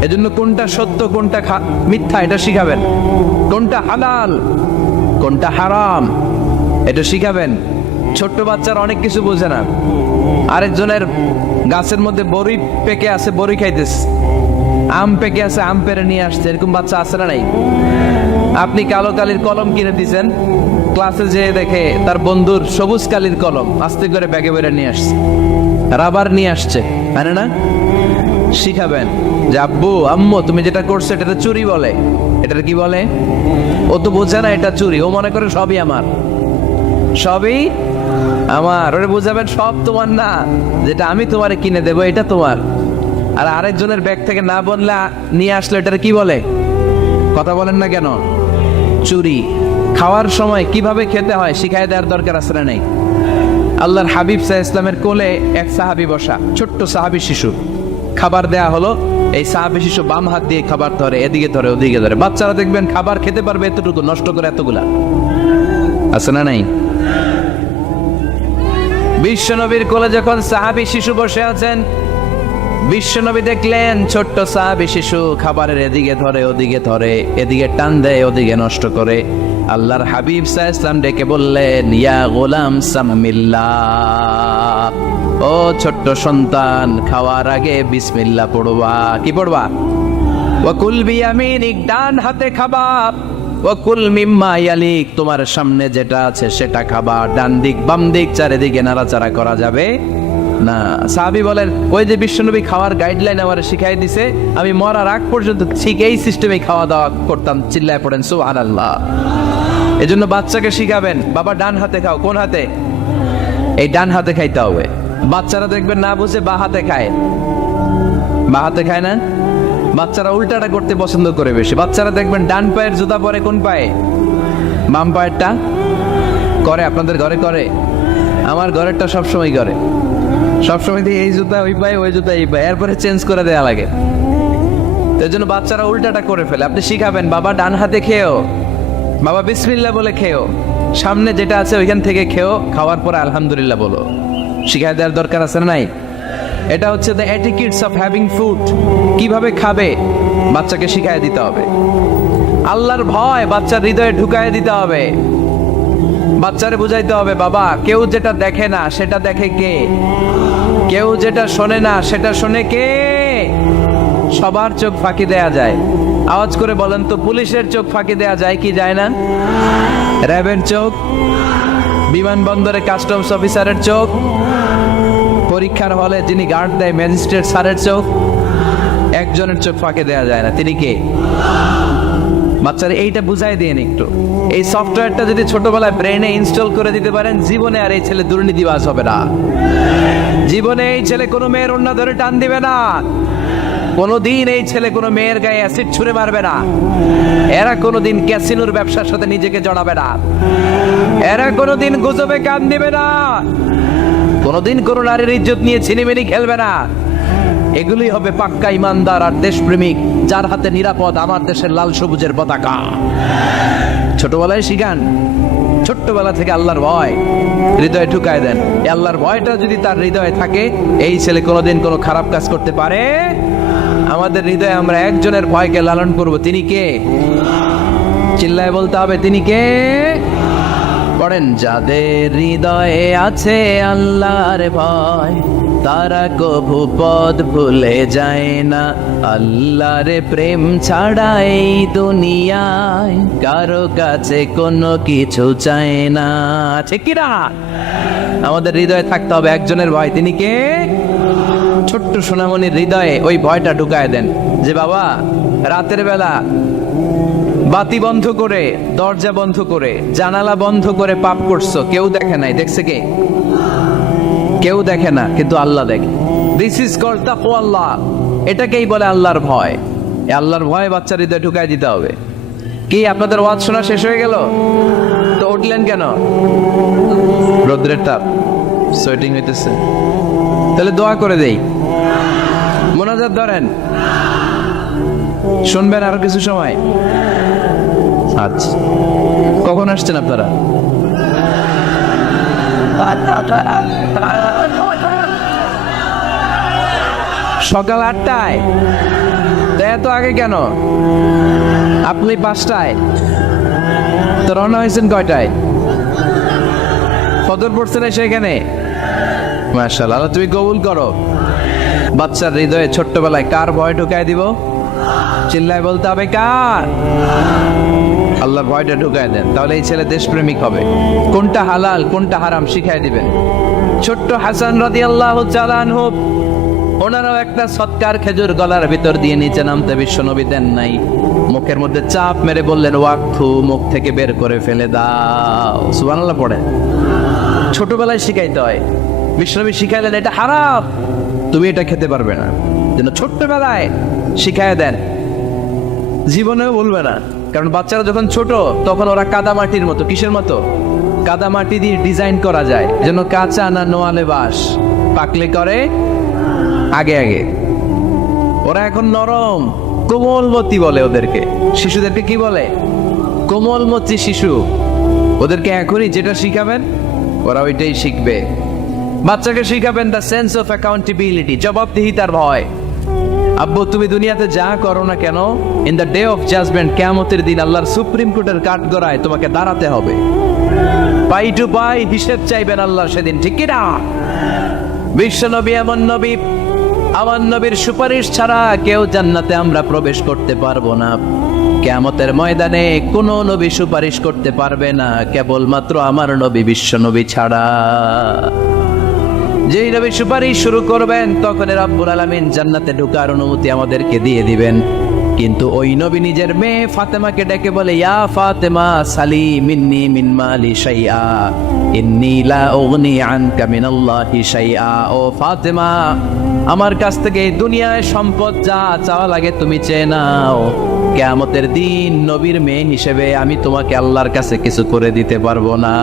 এজন্য কোনটা সত্য কোনটা মিথ্যা এটা শিখাবেন, কোনটা হালাল কোনটা হারাম এটা শিখাবেন। ছোট্ট বাচ্চারা অনেক কিছু বোঝে না। আরেকজনের গাছের মধ্যে বড়ি পেকে আছে, বড়ি খাইতেছে। আম পেকে আছে, আম পেরে নিয়ে আসছে। এরকম বাচ্চা আছে না নাই? আপনি কালো কালির কলম কিনে দিয়েছেন, ক্লাসে যেয়ে দেখে তার বন্ধুর সবুজ কালির কলম আস্তে করে ব্যাগে বেরে নিয়ে আসছে, রাবার নিয়ে আসছে, মানে না? শিখাবেন যে আব্বু আম্মু তুমি যেটা করছো এটা চুরি বলে। এটা কি বলে? ও তো বোঝে না এটা চুরি, ও মনে করে সবই আমার, সবই আমার। ওরে বুঝাবেন সব তোমার না, যেটা আমি তোমারে কিনে দেবো এটা তোমার। আর আরেকজনের ব্যাগ থেকে না বললে নিয়ে আসলে এটা কি বলে? কথা বলেন না কেন? চুরি। খাওয়ার সময় কিভাবে খেতে হয় শিখাই দেওয়ার দরকার আছে না নেই? আল্লাহর হাবিব সাল্লাল্লাহু আলাইহি ওয়াসাল্লামের কোলে এক সাহাবী বসা, ছোট্ট সাহাবী শিশু। খাবার দেয়া হলো, এই সাহাবী শিশু বাম হাত দিয়ে খাবার ধরে, এদিকে ধরে ওদিকে ধরে। বাচ্চারা দেখবেন খাবার খেতে পারবে এতটুকু, নষ্ট করে এতগুলা, আছে না নাই? বিশ্বনবীর কোলে যখন সাহাবী শিশু বসে আছেন, বিশ্বনবী দেখলেন ছোট্ট সাহাবী শিশু খাবারের এদিকে ধরে ওদিকে ধরে, এদিকে টান দেয় ওদিকে নষ্ট করে। আল্লাহর হাবিব সাল্লাল্লাহু আলাইহি ওয়াসাল্লাম ডেকে বললেন, ইয়া গোলাম সামিল্লাহ, ও ছোট্ট সন্তান, খাওয়ার আগে বিসমিল্লাহ পড়বা। কি পড়বা? ওয়াকুল বিয়ামিনিক, ডান হাতে খাবা। ওয়াকুল মিম্মা ইয়ালিক, তোমার সামনে যেটা আছে সেটা খাবা। ডান দিক বাম দিক চারিদিকে নাড়াচাড়া করা যাবে না। সাহাবী বলেন, ওই যে বিশ্বনবী খাওয়ার গাইডলাইন আমার শিখাই দিছে, আমি মরার আগ পর্যন্ত ঠিক এই সিস্টেমে খাওয়া দাওয়া করতাম। চিল্লায় পড়েন সুবহানাল্লাহ। এজন্য বাচ্চাকে শিখাবেন, বাবা ডান হাতে খাও। কোন হাতে? এই ডান হাতে খাইতে হবে। বাচ্চারা দেখবেন না বুঝে বা হাতে খায়, বা হাতে খায় না। বাচ্চারা উল্টাটা করতে পছন্দ করে বেশি। বাচ্চারা দেখবেন ডান পায়ের জুতা পরে কোন পায়ে? বাম পায়েরটা করে। আপনাদের ঘরে করে? আমার ঘরেরটা সবসময় করে। সবসময় দিয়ে এই জুতা ওই পায়ে, ওই জুতা এই পায়ে, এরপরে চেঞ্জ করে দেয়া লাগে। এর জন্য বাচ্চারা উল্টাটা করে ফেলে। আপনি শিখাবেন, বাবা ডান হাতে খেয়েও, বাবা বিসমিল্লাহ বলে খেয়েও, সামনে যেটা আছে ওইখান থেকে খেয়েও, খাওয়ার পরে আলহামদুলিল্লাহ বলো। শিখাই দেওয়ার দরকার আছে না নাই? এটা হচ্ছে the etiquettes of having food. কিভাবে খাবে বাচ্চাকে শিখাই দিতে হবে। আল্লাহর ভয় বাচ্চার হৃদয়ে ঢুকায় দিতে হবে। বাচ্চারে বুঝাইতে হবে, বাবা কেউ যেটা দেখে না সেটা দেখে কে? কেউ যেটা শোনে না সেটা শোনে কে? সবার চোখ ফাঁকি দেয়া যায়। আওয়াজ করে বলেন তো, পুলিশের চোখ ফাঁকি দেয়া যায় কি যায় না? র্যাবের চোখ, বিমানবন্দরে কাস্টমস অফিসারের চোখ, পরীক্ষার হলে যিনি গার্ড দেয় ম্যাজিস্ট্রেট স্যারের চোখ, একজনের চোখ ফাঁকি দেয়া যায় না। তিনি কে? বাচ্চারা এইটা বুঝাই দিন একটু। এই সফটওয়্যারটা যদি ছোটবেলায় ব্রেনে ইনস্টল করে দিতে পারেন, জীবনে আর এই ছেলে দুর্নীতিবাজ হবে না। জীবনে এই ছেলে কোনো মেয়ের ওড়না ধরে টান দিবে না। কোনোদিন এই ছেলে কোনো মেয়ের গায়ে অ্যাসিড ছুঁড়ে মারবে না। এরা কোনোদিন ক্যাসিনোর ব্যবসার সাথে নিজেকে জড়াবে না। এরা কোনোদিন গুজবে কান দিবে না। কোনোদিন কোনো নারীর ইজ্জত নিয়ে ছিনিমিনি খেলবে না। এগুলি হবে পাক্কা ইমানদার আর দেশপ্রেমিক, যার হাতে নিরাপদ আমার দেশের লাল সবুজের পতাকা। ছোটবেলায় শিখান, ছোট্টবেলা থেকে আল্লাহর ভয় হৃদয়ে ঢুকায় দেন। এই আল্লাহর ভয়টা যদি তার হৃদয়ে থাকে, এই ছেলে কোনোদিন কোনো খারাপ কাজ করতে পারে। আমাদের হৃদয়ে আমরা একজনের ভয়কে লালন করব। তিনি কে? চিল্লায় বলতে হবে, তিনি কে? পড়েন, যাদের হৃদয়ে আছে আল্লাহর ভয়, তারা কভু পথ ভুলে যায় না। আল্লাহর প্রেম ছাড়া এই দুনিয়ায় কারো কাছে কোনো কিছু চায় না। ঠিক কি না? আমাদের হৃদয়ে থাকতে হবে একজনের ভয়। তিনি কে? ছোট্ট সোনামণির হৃদয়ে ওই ভয়টা ঢুকায় দেন যে বাবা, রাতের বেলা বাতি বন্ধ করে, দরজা বন্ধ করে, জানালা বন্ধ করে পাপ করছো, কেউ দেখে নাই। দেখছে কে? কেউ দেখে না, কিন্তু আল্লাহ দেখে। দিস ইজ কল্ড তাকওয়াল্লাহ। এটাকেই বলে আল্লাহর ভয়। এই আল্লাহর ভয় বাচ্চার হৃদয়ে ঢুকায় দিতে হবে। কি আপনাদের ওয়াজ শোনা শেষ হয়ে গেল? তো উঠলেন কেন? রোদ্রের তাপ, সোয়েটিং হইতেছে। তাহলে দোয়া করে দেই, মোনাজাত ধরেন, শুনবেন আরো কিছু সময়। আচ্ছা, কখন আসছেন আপনারা? সকাল 8টায়। এত আগে কেন? আপনি 5টায়, তো রওনা হয়েছেন কয়টায়? ফজর পড়ছেন সেখানে? মাশাআল্লাহ, তুমি কবুল করো। বাচ্চার হৃদয়ে ছোট্টবেলায় কার ভয় ঢুকায় দিব? চিল্লায় বলতে হবে কার? আল্লাহর ভয়টা ঢুকায় দেন, তাহলে এই ছেলে দেশপ্রেমিক হবে। কোনটা হালাল কোনটা হারাম শিখাই দিবেন। ছোট্ট হাসান রাদিয়াল্লাহু তাআলা আনহু, ওনারও একটা সৎকার খেজুর গলার ভিতর দিয়ে নিচে নামতে বিশ্বনবী দেন নাই। মুখের মধ্যে চাপ মেরে বললেন, ওয়াকফু, মুখ থেকে বের করে ফেলে দাও। সুবহানাল্লাহ পড়ে। ছোটবেলায় শিখাইতে হয়। বিশ্বনবী শিখাইলেন এটা হারাম, তুমি এটা খেতে পারবে না। যেন ছোট্টবেলায় শিখায় দেন, জীবনেও বলবে না। কারণ বাচ্চারা যখন ছোট তখন ওরা কাদামাটির মতো। কিসের মতো? কাদামাটি দিয়ে ডিজাইন করা যায় যেন কাঁচা না নোয়ালে বাস, পাকলে করে আগে আগে। ওরা এখন নরম, কোমলমতি বলে ওদেরকে। শিশুদেরকে কি বলে? কোমলমতি শিশু। ওদেরকে এখনই যেটা শিখাবেন ওরা ওইটাই শিখবে। বাচ্চাকে শিখাবেন দ্য সেন্স অফ অ্যাকাউন্টেবিলিটি, জবাবদিহিতার ভয়। আব্বু, তুমি দুনিয়াতে যা করো না কেন, in the day of judgement, কিয়ামতের দিন আল্লাহর সুপ্রিম কোর্টের কাঠগড়ায় তোমাকে দাঁড়াতে হবে। পাই টু পাই হিসেব চাইবেন আল্লাহ সেদিন। ঠিক কি না? বিশ্বনবী এমন নবী, আমার নবীর সুপারিশ ছাড়া কেউ জান্নাতে আমরা প্রবেশ করতে পারবো না। কিয়ামতের ময়দানে কোন নবী সুপারিশ করতে পারবে না, কেবলমাত্র আমার নবী বিশ্বনবী ছাড়া। যেই নবী সুপারিশ শুরু করবেন তখন রব্বুল আলামিন জান্নাতে ঢোকার অনুমতি আমাদেরকে দিয়ে দিবেন। কিন্তু ওই নবী নিজের মেয়ে ফাতেমাকে ডেকে বলে, ইয়া ফাতেমা সালি মিন্নি মিন মালি শাইআ ইন্নী লা উগনি আনকা মিনাল্লাহি শাইআ। ও ফাতেমা, আমার কাছ থেকে এই দুনিয়ায় সম্পদ যা চাওয়া লাগে তুমি চেয়ে নাও। কিয়ামতের দিন নবীর মেয়ে হিসেবে আমি তোমাকে আল্লাহর কাছে কিছু করে দিতে পারবো না।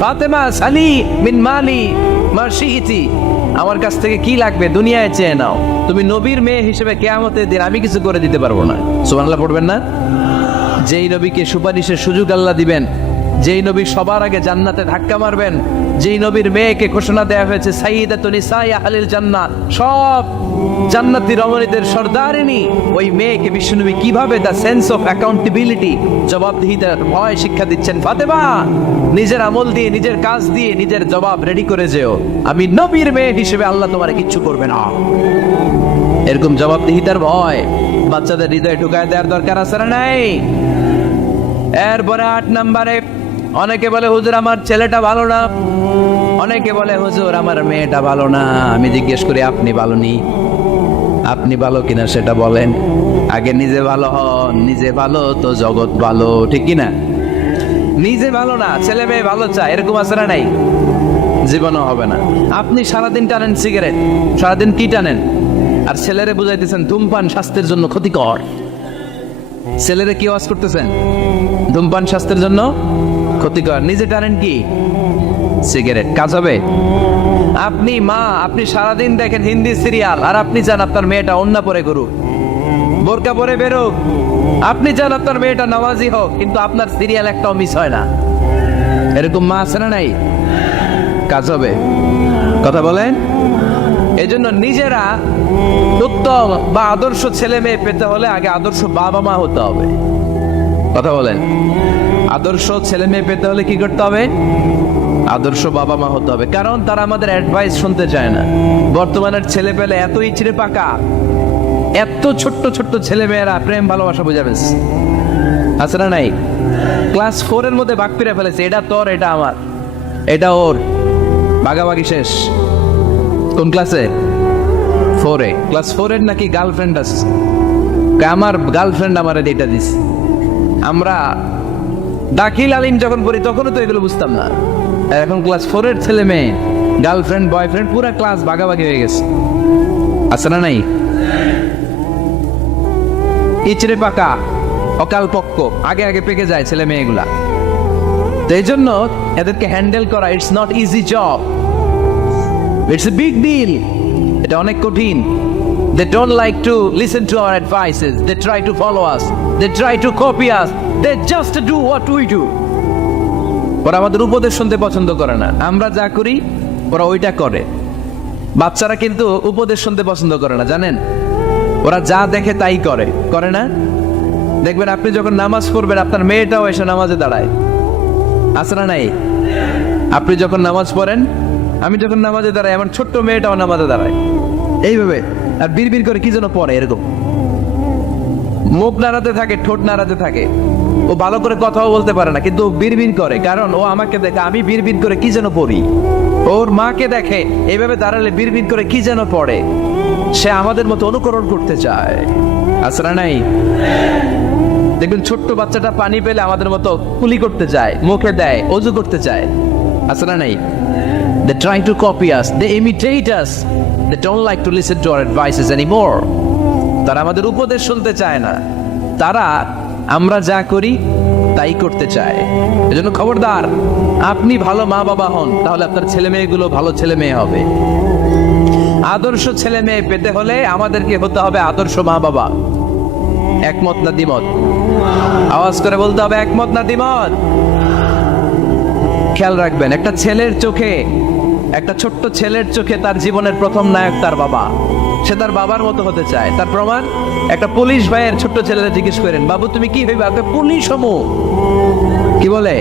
ফাতেমা সালি মিন মালি মা শিইতি, আমার কাছ থেকে কি লাগবে দুনিয়ায় চেয়ে নাও। তুমি নবীর মেয়ে হিসেবে কিয়ামতের দিন আমি কিছু করে দিতে পারবো না। সুবহানাল্লাহ পড়বেন না? যেই নবীকে সুপারিশের সুযোগ আল্লাহ দিবেন, যেই নবী সবার আগে জান্নাতে ধাক্কা মারবেন, যেই নবীর মেয়েকে ঘোষণা দেওয়া হয়েছে সাইয়্যিদাতুন নিসাই আহলিল জান্নাহ, সব জান্নাতি রমণীদের সর্দারিনী, ওই মেয়েকে বিশ্বনবী কিভাবে দ্য সেন্স অফ অ্যাকাউন্টেবিলিটি, জবাবদিহিতার ভয় শিক্ষা দিচ্ছেন। ফাতেমা, নিজের আমল দিয়ে, নিজের কাজ দিয়ে নিজের জবাব রেডি করে যেও। আমি নবীর মেয়ে হিসেবে আল্লাহ তোমার কিচ্ছু করবে না। এরকম জবাবদিহিতার ভয় বাচ্চাদের হৃদয়ে ঢুকায় দেওয়ার দরকার আছে না নাই? এরপরে 8 নম্বরে, অনেকে বলে হুজুর আমার ছেলেটা ভালো না, অনেকে বলে হুজুর আমার মেয়েটা ভালো না। আমি জিজ্ঞেস করি আপনি ভালো নি? আপনি ভালো কিনা সেটা বলেন। আগে নিজে ভালো হন, নিজে ভালো তো জগৎ ভালো। ঠিক কিনা? নিজে ভালো না, ছেলে মেয়ে ভালো চায়, এরকম আছে না নাই? জীবনও হবে না। আপনি সারাদিন টানেন সিগারেট, সারাদিন কি টানেন, আর ছেলেরে বুঝাইতেছেন ধূমপান স্বাস্থ্যের জন্য ক্ষতিকর। ছেলেরে কি ওয়াজ করতেছেন? ধূমপান স্বাস্থ্যের জন্য ক্ষতিকর। নিজে টানেন কি? সিগারেট। কাজ হবে? আপনি মা, আপনি সারাদিন দেখেন হিন্দি সিরিয়াল, আর আপনি চান আপনার মেয়েটা ওন্না পরে ঘুরুক, বোরকা পরে বেরোক। আপনি চান আপনার মেয়েটা নামাজি হোক, কিন্তু আপনার সিরিয়াল একটাও মিস হয় না। এরকম মা আছে না নাই? কাজ হবে? কথা বলেন। এই জন্য নিজেরা উত্তম বা আদর্শ ছেলে মেয়ে পেতে হলে আগে আদর্শ বাবা মা হতে হবে। কথা বলেন। আদর্শ ছেলে মেয়ে পেতে হলে কি করতে হবে? আদর্শ বাবা মা হতে হবে, কারণ তারা আমাদের অ্যাডভাইস শুনতে চায় না। বর্তমানের ছেলে পেলে এত ইচড়ে পাকা, এত ছোট্ট ছোট্ট ছেলে মেয়েরা প্রেম ভালোবাসা বুঝাবে আছে না নাই? ক্লাস 4 এর মধ্যে ভাগ করে ফেলেছে, এটা তোর, এটা আমার, এটা ওর, ভাগাভাগি শেষ। কোন ক্লাসে? 4 এ। ক্লাস 4 এর নাকি গার্লফ্রেন্ড আছে, আমার গার্লফ্রেন্ড আমার এটা দিস। আমরা দাখিল আলিম যখন পড়ি তখনও তো এগুলো বুঝতাম না। আর এখন ক্লাস 4 এর ছেলে মেয়ে গার্লফ্রেন্ড বয়ফ্রেন্ড পুরো ক্লাস ভাগাভাগি হয়ে গেছে, আছে না নাই? ইচড়ে পাকা, অকাল পক্ক, আগে আগে পেকে যায় ছেলে মেয়েগুলা। তো এই জন্য এদেরকে হ্যান্ডেল করা it's not easy job, it's a big deal. এটা অনেক কঠিন। They don't like to listen to our advices. They try to follow us. They try to copy us. They just do what we do. ওরা আমাদের উপদেশ শুনতে পছন্দ করে না, আমরা যা করি ওরা ওইটা করে। বাচ্চারা কিন্তু উপদেশ শুনতে পছন্দ করে না, জানেন? ওরা যা দেখে তাই করে, করে না? দেখবেন আপনি যখন নামাজ পড়বেন আপনার মেয়েটাও এসে নামাজে দাঁড়ায়, আছে না নাই? আপনি যখন নামাজ পড়েন, আমি যখন নামাজে দাঁড়াই, আমার ছোট্ট মেয়েটাও নামাজে দাঁড়ায় এইভাবে, আর বিড়বিড় করে কি যেন পড়ে, এরকম মুখ নাড়াতে থাকে, ঠোঁট নাড়াতে থাকে। ও ভালো করে কথাও বলতে পারে না, কিন্তু বিড়বিড় করে, কারণ ও আমাকে দেখে আমি বিড়বিড় করে কি যেন পড়ি। ওর মাকে দেখে এইভাবে দাঁড়ালে বিড়বিড় করে কি যেন পড়ে। সে আমাদের মতো অনুকরণ করতে চায়, আছে না নাই? দেখবেন ছোট্ট বাচ্চাটা পানি পেলে আমাদের মতো কুলি করতে চায়, মুখে দেয়, ওযু করতে চায়, আছে না নাই? They try to copy us, they imitate us, they don't like to listen to our advices anymore. তারা আমাদের উপদেশ শুনতে চায় না, তারা আমরা যা করি তাই করতে চায়। এজন্য খবরদার, আপনি ভালো মা বাবা হন, তাহলে আপনার ছেলে মেয়েগুলো ভালো ছেলে মেয়ে হবে। আদর্শ ছেলে মেয়ে পেতে হলে আমাদেরকে হতে হবে আদর্শ মা বাবা। একমত না দ্বিমত? আওয়াজ করে বলতে হবে, একমত না দ্বিমত? খেয়াল রাখবেন, একটা ছেলের চোখে, একটা ছোট্ট ছেলের চোখে তার জীবনের প্রথম নায়ক তার বাবা। সে তার বাবার মতো হতে চায়। তার প্রমাণ, একটা পুলিশ ভাইয়ের ছোট্ট ছেলেরা জিজ্ঞেস করেন, বাবু তুমি কি হইবা? পুলিশ হমু। কি বলে?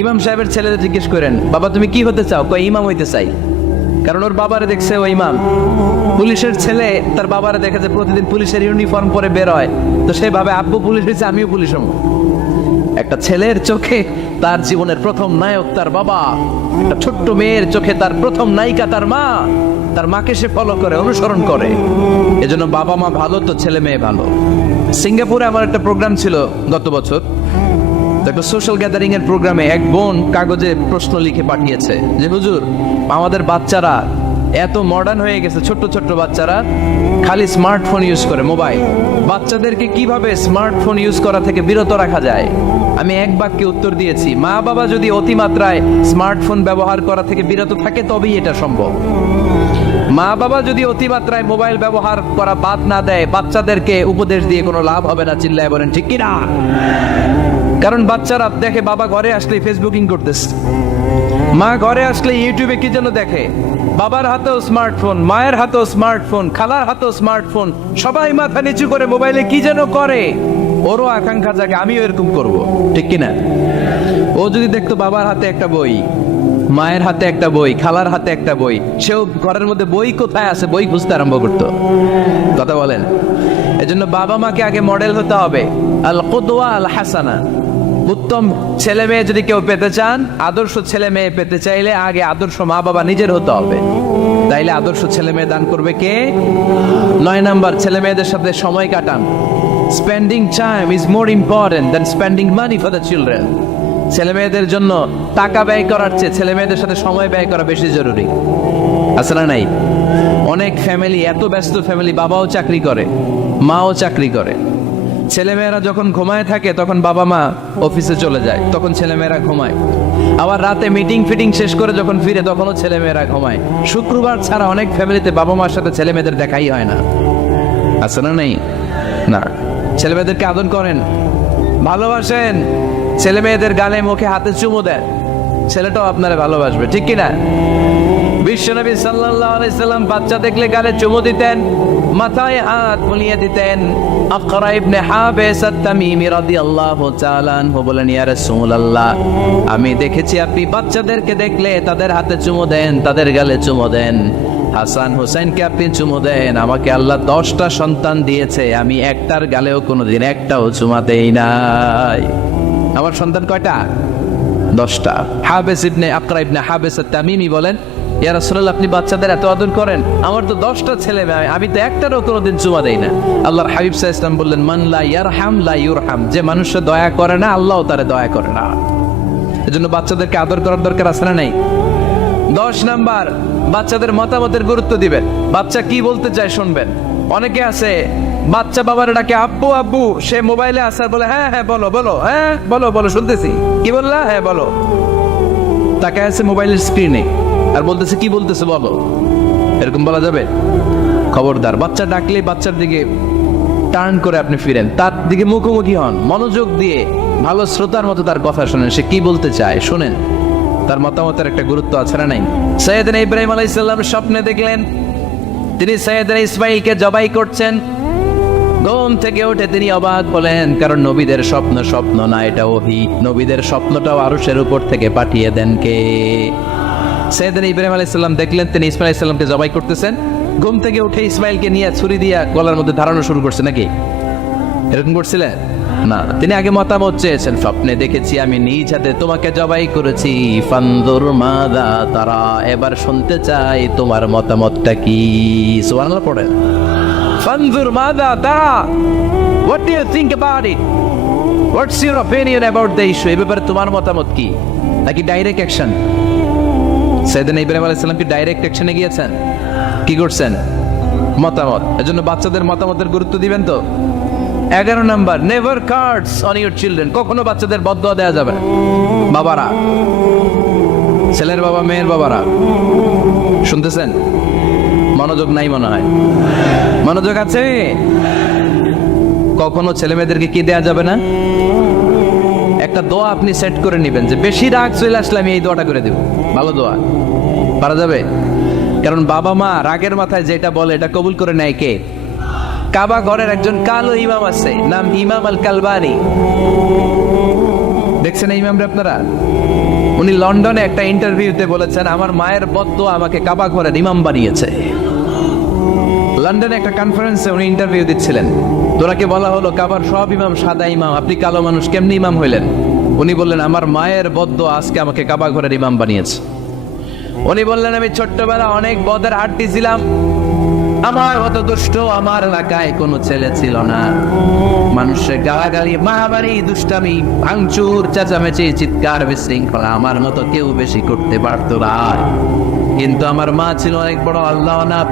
ইমাম সাহেবের ছেলেদের জিজ্ঞেস করেন, বাবা তুমি কি হতে চাও? কয় ইমাম হইতে চাই। কারণ ওর বাবারে দেখছে ও ইমাম। পুলিশের ছেলে তার বাবারে দেখে যে প্রতিদিন পুলিশের ইউনিফর্ম পরে বের হয়, তো সে ভাবে আব্বু পুলিশ হয়েছে, আমিও পুলিশ হবো। একটা ছেলের চোখে তার জীবনের প্রথম নায়ক তার বাবা, একটা ছোট্ট মেয়ের চোখে তার প্রথম নায়িকা তার মা। তার মাকে সে ফলো করে, অনুসরণ করে। এজন্য বাবা মা ভালো তো ছেলে মেয়ে ভালো। সিঙ্গাপুরে আমার একটা প্রোগ্রাম ছিল গত বছর, একটা সোশ্যাল গ্যাদারিং এর প্রোগ্রামে এক বোন কাগজে প্রশ্ন লিখে পাঠিয়েছে যে হুজুর, আমাদের বাচ্চারা এত মডার্ন হয়ে গেছে, ছোট্ট ছোট্ট বাচ্চারা খালি স্মার্টফোন ইউজ করে, মোবাইল। বাচ্চাদেরকে কিভাবে স্মার্টফোন ইউজ করা থেকে বিরত রাখা যায়? আমি এক বাক্যে উত্তর দিয়েছি, মা বাবা যদি অতিমাত্রায় স্মার্টফোন ব্যবহার করা থেকে বিরত থাকে তবেই এটা সম্ভব। মা বাবা যদি অতিমাত্রায় মোবাইল ব্যবহার করা বাদ না দেয়, বাচ্চাদেরকে উপদেশ দিয়ে কোনো লাভ হবে না। চিল্লায় বলেন ঠিক কিনা? কারণ বাচ্চারা দেখে বাবা ঘরে আসলে ফেসবুকিং করতেছে, মা ঘরে আসলে ইউটিউবে কি যেন দেখে, বাবার হাতেও স্মার্টফোন, মায়ের হাতেও স্মার্টফোন, খালার হাতেও স্মার্টফোন, সবাই মাথা নিচু করে মোবাইলে কি যেন করে। ওরও আকাঙ্ক্ষা জাগে আমিও এরকম করব, ঠিক কিনা? ও যদি দেখতো বাবার হাতে একটা বই, মায়ের হাতে একটা বই, খালার হাতে একটা বই, সেও ঘরের মধ্যে বই কোথায় আছে বই খুঁজতে আরম্ভ করতো। কথা বলেন? এজন্য বাবা মাকে আগে মডেল হতে হবে, আল কুদওয়া আল হাসানা। উত্তম ছেলে মেয়ে যদি কেউ পেতে চান, আদর্শ ছেলে মেয়ে পেতে চাইলে আগে আদর্শ মা বাবা নিজের হতে হবে। তাইলে আদর্শ ছেলে মেয়ে দান করবে কে? 9 নাম্বার, ছেলে মেয়েদের সাথে সময় কাটান। Spending time is more important than spending money for the children. ছেলে মেয়েদের জন্য টাকা ব্যয় করার চেয়ে ছেলে মেয়েদের সাথে সময় ব্যয় করা বেশি জরুরি, আছে না নাই? অনেক ফ্যামিলি, এত ব্যস্ত ফ্যামিলি, বাবাও চাকরি করে, মাও চাকরি করে। ছেলেমেয়েরা যখন ঘুমায় থাকে তখন বাবা মা অফিসে চলে যায়, তখন ছেলেমেয়েরা ঘুমায়। আবার রাতে মিটিং ফিটিং শেষ করে যখন ফিরে তখনও ছেলেমেয়েরা ঘুমায়। শুক্রবার ছাড়া অনেক ফ্যামিলিতে বাবা মার সাথে ছেলে মেয়েদের দেখাই হয় না, আছে না নেই? না। ছেলে মেয়েদেরকে আদর করেন, ভালোবাসেন, ছেলে মেয়েদের গালে মুখে হাতে চুমু দেন, ছেলেটাও আপনারা ভালোবাসবে, ঠিক কিনা? বিশ্বনবী সাল্লাল্লাহু আলাইহি সাল্লাম বাচ্চা দেখলে গালে চুমু দিতেন, মাথায় হাত বুলিয়ে দিতেন। আকরা ইবনে হাবিস আত-তামিমি রাদিয়াল্লাহু তাআলা আনহু বলেন, ইয়া রাসূলুল্লাহ, আমি দেখেছি আপনি বাচ্চাদেরকে দেখলে তাদের হাতে চুমু দেন, তাদের গালে চুমু দেন। হাসান হুসাইনকে আপনি চুমু দেন। আমাকে আল্লাহ 10টা সন্তান দিয়েছে, আমি একটার গালেও কোনোদিন একটাও চুমা দেই নাই। আমার সন্তান কয়টা? 10টা। হাবিস ইবনে আকরা ইবনে হাবিস আত-তামিমি বলেন, ইয়া রাসূলুল্লাহ, আপনি বাচ্চাদের এত আদর করেন, আমার তো 10টা ছেলে মেয়ে, আমি তো একটারও কোনোদিন চুমা দেই না। আল্লাহর হাবিব সাল্লাল্লাহু আলাইহি ওয়াসাল্লাম বললেন, মান লা ইয়ারহাম লা ইউরহাম, যে মানুষে দয়া করে না আল্লাহও তারে দয়া করে না। এজন্য বাচ্চাদেরকে আদর করার দরকার আছে না নাই? 10 নাম্বার, বাচ্চাদের মতামতের গুরুত্ব দিবেন। বাচ্চা কি বলতে চায় শুনবেন। অনেকে আছে বাচ্চা বাবার ডাকে আব্বু আব্বু, সে মোবাইলে আসার বলে হ্যাঁ হ্যাঁ বলো বলো, হ্যাঁ বলো বলো শুনতেছি, কি বললা, হ্যাঁ বলো। তাকে আছে মোবাইলের স্ক্রিনে আর বলতেছে কি বলতেছে বলো, এরকম বলা যাবে? খবরদার, বাচ্চা ডাকলে বাচ্চার দিকে টার্ন করে আপনি ফিরেন, তার দিকে মুখোমুখি হন, মনোযোগ দিয়ে ভালো শ্রোতার মতো তার কথা শোনেন, সে কি বলতে চায় শুনেন, তার মতামতের একটা গুরুত্ব আছে না নাই? সাইয়েদনা ইব্রাহিম আলাইহিস সালাম স্বপ্নে দেখলেন তিনি সাইয়েদনা ইসমাঈলকে জবাই করছেন। ঘুম থেকে উঠে তিনি অবাক হলেন, কারণ নবীদের স্বপ্ন স্বপ্ন না, এটা ওহী। নবীদের স্বপ্নটাও আরশের উপর থেকে পাঠিয়ে দেন কে? সাইয়েদনা ইব্রাহিম আলাইহিস সালাম দেখলেন তিনি ইসমাঈল আলাইহিস সালামকে জবাই করতেছেন। ঘুম থেকে উঠে ইসমাঈলকে নিয়ে ছুরি দিয়ে গলার মধ্যে ধারানো শুরু করছে নাকি? এরকম করছিলেন না, তিনি আগে মতামত চেয়েছেন। স্বপ্নে দেখেছি আমি নিজ হাতে তোমাকে জবাই করেছি, ফানজুর মাযা তারা, এবার শুনতে চাই তোমার মতামতটা কি। সুবহানাল্লাহ পড়েন, ফানজুর মাযা তারা, what do you think about it, what's your opinion about the issue, এই ব্যাপারে তোমার মতামত কি? নাকি ডাইরেক্ট অ্যাকশন? সাইয়েদনা ইব্রাহিম আলাইহিস সালাম কি ডাইরেক্ট অ্যাকশনে গিয়েছেন? কি করছেন? মতামত। এজন্য বাচ্চাদের মতামতের গুরুত্ব দিবেন তো। 11 number, never cards on your children, কখনো বাচ্চাদের বদদোয়া দেওয়া যাবে না। বাবারা, ছেলের বাবা মেয়ের বাবারা, শুনতেছেন? মনোযোগ নাই মনে হয়, মনোযোগ আছে? কখনো ছেলে মেয়েদেরকে কি দেয়া যাবে না? একটা দোয়া আপনি সেট করে নেবেন যে বেশি রাগ চলে আসলে আমি এই দোয়াটা করে দেব, ভালো দোয়া। পারা যাবে? কারণ বাবা মা রাগের মাথায় যেটা বলে এটা কবুল করে নেয় কে? কাবা ঘরের একজন কালো ইমাম আছে, নাম ইমাম আল কালবানি। দেখছেন এই ইমামরে আপনারা? উনি লন্ডনে একটা ইন্টারভিউতে বলেছেন, আমার মায়ের বদদোয়া আমাকে কাবা ঘরের ইমাম বানিয়েছে। লন্ডনে একটা কনফারেন্সে উনি ইন্টারভিউ দিচ্ছিলেন। তোরাকে বলা হলো কাবার সব ইমাম সাদা ইমাম, আপনি কালো মানুষ, কেমনি ইমাম হইলেন? উনি বললেন, আমার মায়ের বদদোয়া আজকে আমাকে কাবা ঘরের ইমাম বানিয়েছে। উনি বললেন, আমি ছোট্টবেলা অনেক বদের আড্ডি ছিলাম, আমার মতো দুষ্ট আমার এলাকায় কোনো ছেলে ছিল না। মানুষের গালাগালি, মারামারি, দুষ্টামি, ভাঙচুর, চেঁচামেচি, চিৎকার, বিশৃঙ্খলা আমার মতো কেউ বেশি করতে পারতো না। কিন্তু আমার মা ছিল অনেক বড় আল্লাহওয়ালা।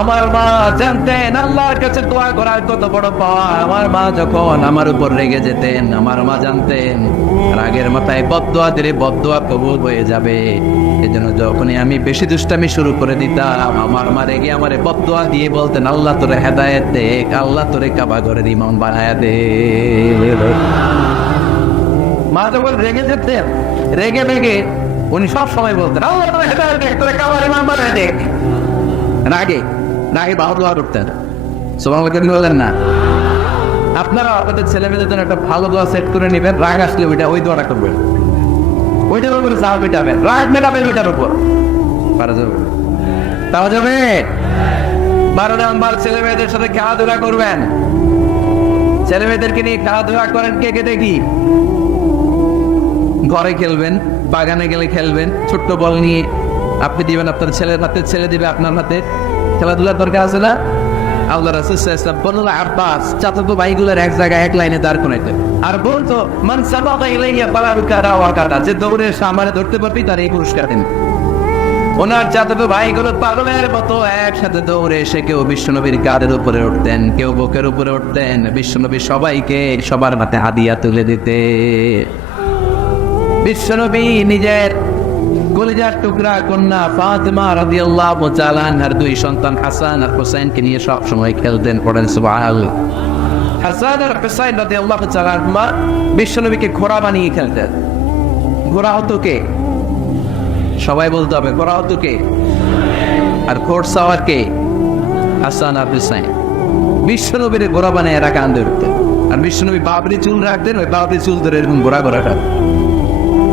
আমার মা জানতেন আল্লাহর কাছে দোয়া করার কত বড় পাওয়া। আমার মা যখন আমার উপর রেগে যেতেন, আমার মা জানতেন রাগের মাথায় বদদোয়া দিলে বদদোয়া কবুল হয়ে যাবে। এজন্য যখনই আমি বেশি দুষ্টামি শুরু করে দিতাম, আমার মা রেগে আমারে বদদোয়া দিয়ে বলতেন, আল্লাহ তোরে হেদায়েত দে, আল্লাহ তোরে কাবা ঘরের ইমাম বানায়া দে। মা যখন রেগে যেতেন, রেগে রেগে উনি সব সময় বলতেন, আল্লাহ তোরে হেদায়েত দে, তোরে কাবার ইমাম বানায়া দে। রাগে রাগে বাহু দোয়া করতেন। সুবহানাল্লাহ বলেন না? আপনারা আপনাদের ছেলে মেয়েদের জন্য একটা ভালো দোয়া সেট করে নেবেন। রাগ আসলে ওই দোয়াটা করবেন, ওইটার উপরে চাপ মেটাবেন, রাগ মেটাবেন ওইটার উপর। পারা যাবে? পারা যাবে? 12 নাম্বার, ছেলে মেয়েদের সাথে খেলাধুলা করবেন। ছেলে মেয়েদেরকে নিয়ে খেলাধুলা করেন কে কে দেখি? ঘরে খেলবেন, বাগানে গেলে খেলবেন, ছোট্ট বল নিয়ে আপনি দিবেন আপনার ছেলের হাতে, ছেলে দিবে আপনার হাতে। খেলাধুলার দরকার আছে না? আল্লাহ রাসূল সাল্লাল্লাহু আলাইহি ওয়াসাল্লাম 15 আব্বাস চাচাতো ভাইগুলোর এক জায়গায় এক লাইনে দাঁড় করাইতেন আর বলতো, মান সাবাকা ইলাইয়া ফালাকা রাওয়াকাতা, যে দৌড়ে সামনে ধরতে পারবি তার এই পুরস্কার দেন। ওনার চাচাতো ভাইগুলো পাগলের মতো একসাথে দৌড়ে এসে কেউ বিশ্বনবীর গাড়ির উপরে উঠতেন, কেউ বুকের উপরে উঠতেন। বিশ্বনবী সবাইকে সবার হাতে হাদিয়া তুলে দিতে। বিশ্বনবী নিজের কলিজার টুকরা কন্যা ফাতেমা রাদিয়াল্লাহু তাআলা আনহার 2 সন্তান হাসান আর হুসাইনকে নিয়ে সব সময় খেলতেন। পড়েন সুবহানাল্লাহ। হাসান আর হুসাইন রাদিয়াল্লাহু তাআলা আনহুমা বিশ্বনবীকে ঘোড়া বানিয়ে খেলতেন। ঘোড়া হতো কে? সবাই বলতে হবে করাও তো কে, আর কোর্স আওয়ার কে? হাসান আব্দুল সাইন। বিশ্বনবীর গোড়া বানায় এরা কান্দে উঠতেন, আর বিশ্বনবী বাবরি চুল রাখতেন, ওই বাবরি চুল ধরে এরকম গোড়া গোড়া রাখতেন।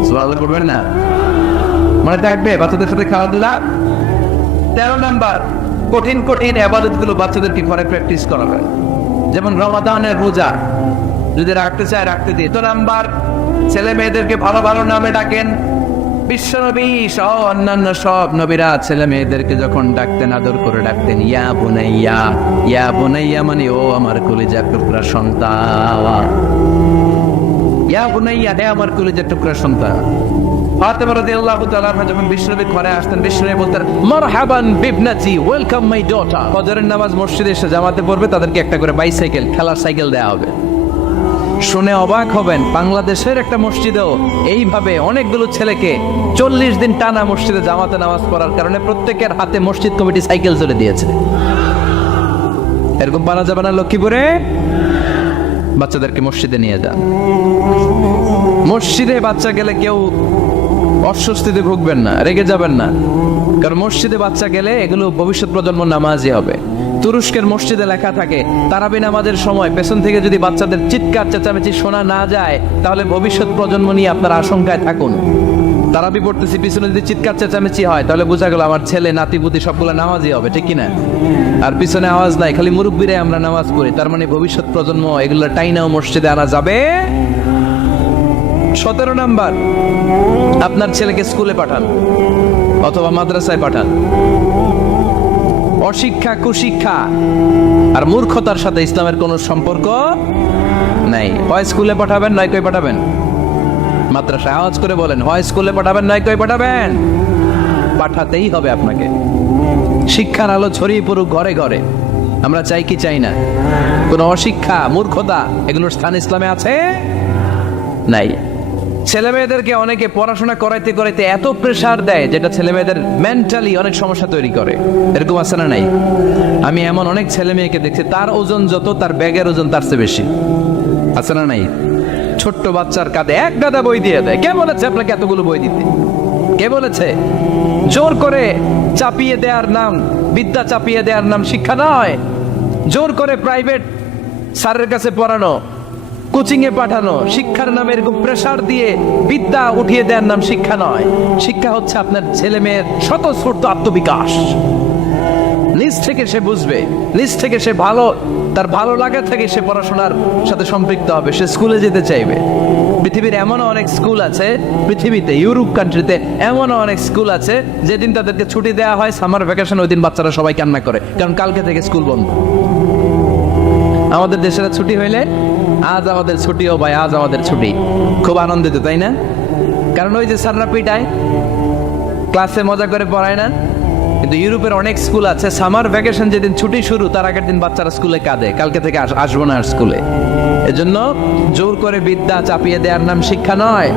সুবহানাল্লাহ করবেন না? মনে থাকবে বাচ্চাদের সাথে খেলাধুলা। 13 নাম্বার, কঠিন কঠিন ইবাদত গুলো বাচ্চাদেরকে ঘরে প্র্যাকটিস করাবে, যেমন রমাদানের রোজা যদি রাখতে চায় রাখতে দিয়ে। তো নাম্বার, ছেলে মেয়েদেরকে ভালো ভালো নামে ডাকেন। বিশ্বনবী সহ অন্যান্য সব নবীরা ছেলে মেয়েদেরকে যখন ডাকতেন আদর করে ডাকতেন ইয়া বুনাইয়া। ইয়া বুনাইয়া মানে ও আমার কলিজার টুকরা সন্তান, ইয়া বুনাইয়া হে আমার কলিজার টুকরা সন্তান। ফাতেমা রাদিয়াল্লাহু তাআলা আনহা যখন বিশ্বনবীর ঘরে আসতেন, বিশ্বনবী বলতেন মারহাবান বিবনাতি, ওয়েলকাম মাই ডটার। ফজরের নামাজ মসজিদে এসে জামাতে পড়বে, তাদেরকে একটা করে বাইসাইকেল, খেলার সাইকেল দেওয়া হবে। শুনে অবাক হবেন, বাংলাদেশের একটা মসজিদেও এইভাবে অনেকগুলো ছেলেকে 40 দিন টানা মসজিদে জামাতে নামাজ পড়ার কারণে প্রত্যেকের হাতে মসজিদ কমিটি সাইকেল তুলে দিয়েছে। এরকম বানা যাবে না লক্ষ্মীপুরে? বাচ্চাদেরকে মসজিদে নিয়ে যান। মসজিদে বাচ্চা গেলে কেউ অস্বস্তিতে ভুগবেন না, রেগে যাবেন না, কারণ মসজিদে বাচ্চা গেলে এগুলো ভবিষ্যৎ প্রজন্ম নামাজি হবে। তুরস্কের মসজিদে লেখা থাকে তারাবি নামাজের সময় পেছন থেকে যদি বাচ্চাদের চিৎকার চেঁচামেচি শোনা না যায়, তাহলে ভবিষ্যৎ প্রজন্ম নিয়ে আপনার আশঙ্কায় থাকুন। তারাবি পড়তেছি, পিছনে যদি চিৎকার চেঁচামেচি হয়, তাহলে বোঝা গেল আমার ছেলে নাতিপুতি সবগুলো নামাজি হবে, ঠিক কিনা? আর পিছনে আওয়াজ নাই, খালি মুরব্বীরাই আমরা নামাজ পড়ি, তার মানে ভবিষ্যৎ প্রজন্ম এগুলো টাইনাও মসজিদে আনা যাবে। 17 নাম্বার, আপনার ছেলেকে স্কুলে পাঠান অথবা মাদ্রাসায় পাঠান। অশিক্ষা, কুশিক্ষা আর মূর্খতার সাথে ইসলামের কোনো সম্পর্ক নাই। হয় স্কুলে পাঠাবেন, নয় কই পাঠাবেন মাদ্রাসায়। আওয়াজ করে বলেন, হয় স্কুলে পাঠাবেন, নয় কই পাঠাবেন। পাঠাতেই হবে আপনাকে। শিক্ষার আলো ছড়িয়ে পড়ুক ঘরে ঘরে, আমরা চাই কি চাই না? কোনো অশিক্ষা, মূর্খতা এগুলোর স্থান ইসলামে আছে? নাই। ছেলে মেয়েদেরকে অনেকে পড়াশোনা করাইতে করাইতে এত প্রেসার দেয়, যেটা ছেলে মেয়েদের মেন্টালি অনেক সমস্যা তৈরি করে। এরকম আছে না নাই? আমি এমন অনেক ছেলে মেয়েকে দেখছি, তার ওজন যত, তার ব্যাগের ওজন তার চেয়ে বেশি। আছে না নাই? ছোট্ট বাচ্চার কাঁধে এক গাদা বই দিয়ে দেয়। কে বলেছে আপনাকে এতগুলো বই দিতে? কে বলেছে? জোর করে চাপিয়ে দেওয়ার নাম, বিদ্যা চাপিয়ে দেওয়ার নাম শিক্ষা নয়। জোর করে প্রাইভেট স্যারের কাছে পড়ানো, কোচিং এ পাঠানো, শিক্ষার নামে এরকম প্রেসার দিয়ে বিদ্যা উঠিয়ে দেওয়ার নাম শিক্ষা নয়। শিক্ষা হচ্ছে আপনার ছেলে মেয়ের স্বতঃস্ফূর্ত আত্মবিকাশ। নিজ থেকে সে বুঝবে, নিজ থেকে সে তার ভালো লাগা থেকে সে পড়াশোনার সাথে সম্পৃক্ত হবে, সে স্কুলে যেতে চাইবে। পৃথিবীর এমনও অনেক স্কুল আছে, পৃথিবীতে ইউরোপ কান্ট্রিতে এমনও অনেক স্কুল আছে, যেদিন তাদেরকে ছুটি দেওয়া হয় সামার ভ্যাকেশন, ওই দিন বাচ্চারা সবাই কান্না করে, কারণ কালকে থেকে স্কুল বন্ধ। আমাদের দেশের ছুটি হইলে আজ আমাদের ছুটি, ও ভাই আজ আমাদের ছুটি, খুব আনন্দিত, তাই না? কারণ ওই যে স্যাররা পিটায়, ক্লাসে মজা করে পড়ায় না। কিন্তু ইউরোপের অনেক স্কুল আছে, সামার ভ্যাকেশন যেদিন ছুটি শুরু, তার আগের দিন বাচ্চারা স্কুলে কাঁদে, কালকে থেকে আসবো না আর স্কুলে। এজন্য জোর করে বিদ্যা চাপিয়ে দেওয়ার নাম শিক্ষা নয়।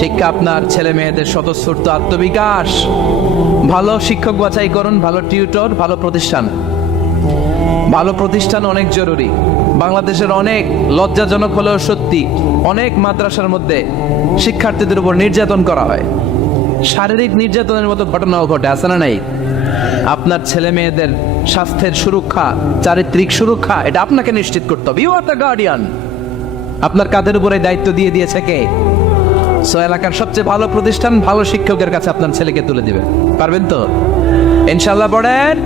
শিক্ষা আপনার ছেলে মেয়েদের স্বতঃস্ফূর্ত আত্মবিকাশ। ভালো শিক্ষক বাছাই করুন, ভালো টিউটর, ভালো প্রতিষ্ঠান। ভালো প্রতিষ্ঠান অনেক জরুরি। বাংলাদেশের অনেক, লজ্জাজনক হলেও সত্যি, অনেক মাদ্রাসার মধ্যে শিক্ষার্থীদের উপর নির্যাতন করা হয়। শারীরিক নির্যাতনের মতো ঘটনাও ঘটে, আছে না নাই? আপনার ছেলে মেয়েদের স্বাস্থ্যের সুরক্ষা, চারিত্রিক সুরক্ষা, এটা আপনাকে নিশ্চিত করতে হবে। You are the guardian. আপনার কাঁধের উপরে দায়িত্ব দিয়ে দিয়েছে কে? সো এলাকার সবচেয়ে ভালো প্রতিষ্ঠান, ভালো শিক্ষকের কাছে আপনার ছেলেকে তুলে দিবেন। পারবেন তো? ইনশাআল্লাহ। পড়েন।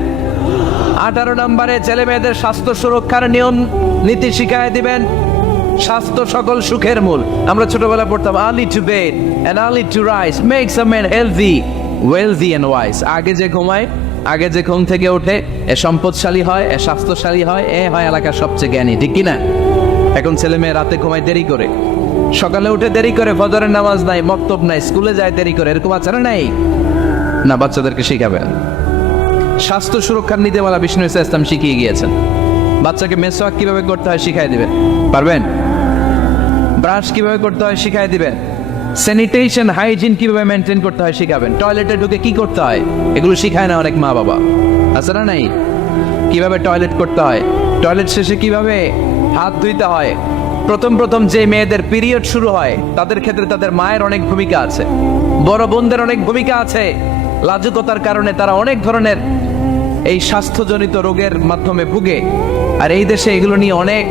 18 নম্বরে ছেলে মেয়েদের স্বাস্থ্য সুরক্ষার নিয়ম নীতি শিখায় দিবেন। স্বাস্থ্য সকল সুখের মূল। আমরা ছোটবেলায় পড়তাম early to bed and early to rise makes a man healthy, wealthy and wise. আগে যে ঘুমায়, আগে যে ঘুম থেকে ওঠে, এ সম্পদশালী হয়, এ স্বাস্থ্যশালী হয়, এ হয় এলাকার সবচেয়ে জ্ঞানী, ঠিক কিনা? এখন ছেলে মেয়ে রাতে ঘুমায় দেরি করে, সকালে উঠে দেরি করে, ফজরের নামাজ নাই, মক্তব নাই, স্কুলে যায় দেরি করে। এরকম আছে না নাই? না, বাচ্চাদেরকে শিখাবেন। স্বাস্থ্য সুরক্ষার নীতিমালা বিষ্ণু ইসলাম শিখিয়ে গিয়েছেন। বাচ্চাকে মেসওয়াক কিভাবে করতে হয় শিখাই দিবেন। পারবেন? ব্রাশ কিভাবে করতে হয় শিখাই দিবেন। স্যানিটেশন, হাইজিন কিভাবে মেনটেন করতে হয় শিখাবেন। টয়লেটে ঢুকে কি করতে হয় এগুলো শিখায় না অনেক মা বাবা, আছে না নাই? কিভাবে টয়লেট করতে হয়, টয়লেট শেষে কিভাবে হাত ধুইতে হয়, প্রথম প্রথম যে মেয়েদের পিরিয়ড শুরু হয় তাদের ক্ষেত্রে তাদের মায়ের অনেক ভূমিকা আছে, বড় বোনদের অনেক ভূমিকা আছে। লাজুকতার কারণে তারা অনেক ধরনের এই স্বাস্থ্যজনিত রোগের মাধ্যমে ভুগে। আর এই দেশে এগুলো নিয়ে অনেক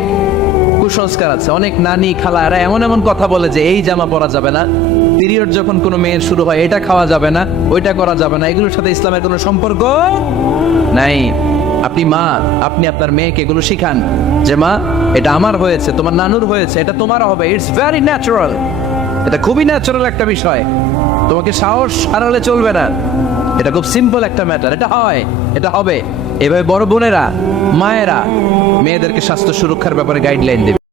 কুসংস্কার আছে। অনেক নানি খালা এরা এমন এমন কথা বলে যে এই জামা পরা যাবে না, পিরিয়ড যখন কোনো মেয়ের শুরু হয় এটা খাওয়া যাবে না, ওইটা করা যাবে না। এগুলোর সাথে ইসলামের কোনো সম্পর্ক নাই। আপনি মা, আপনি আপনার মেয়েকে এগুলো শিখান যে মা এটা আমার হয়েছে, তোমার নানুর হয়েছে, এটা তোমার হবে। ইটস ভেরি ন্যাচারাল, এটা খুবই ন্যাচারাল একটা বিষয়। তোমাকে সাহস হারালে চলবে না। এটা খুব সিম্পল একটা ম্যাটার, এটা হয়, এটা হবে। এভাবে বড় বোনেরা, মায়েরা মেয়েদেরকে স্বাস্থ্য সুরক্ষার ব্যাপারে গাইডলাইন দেবে।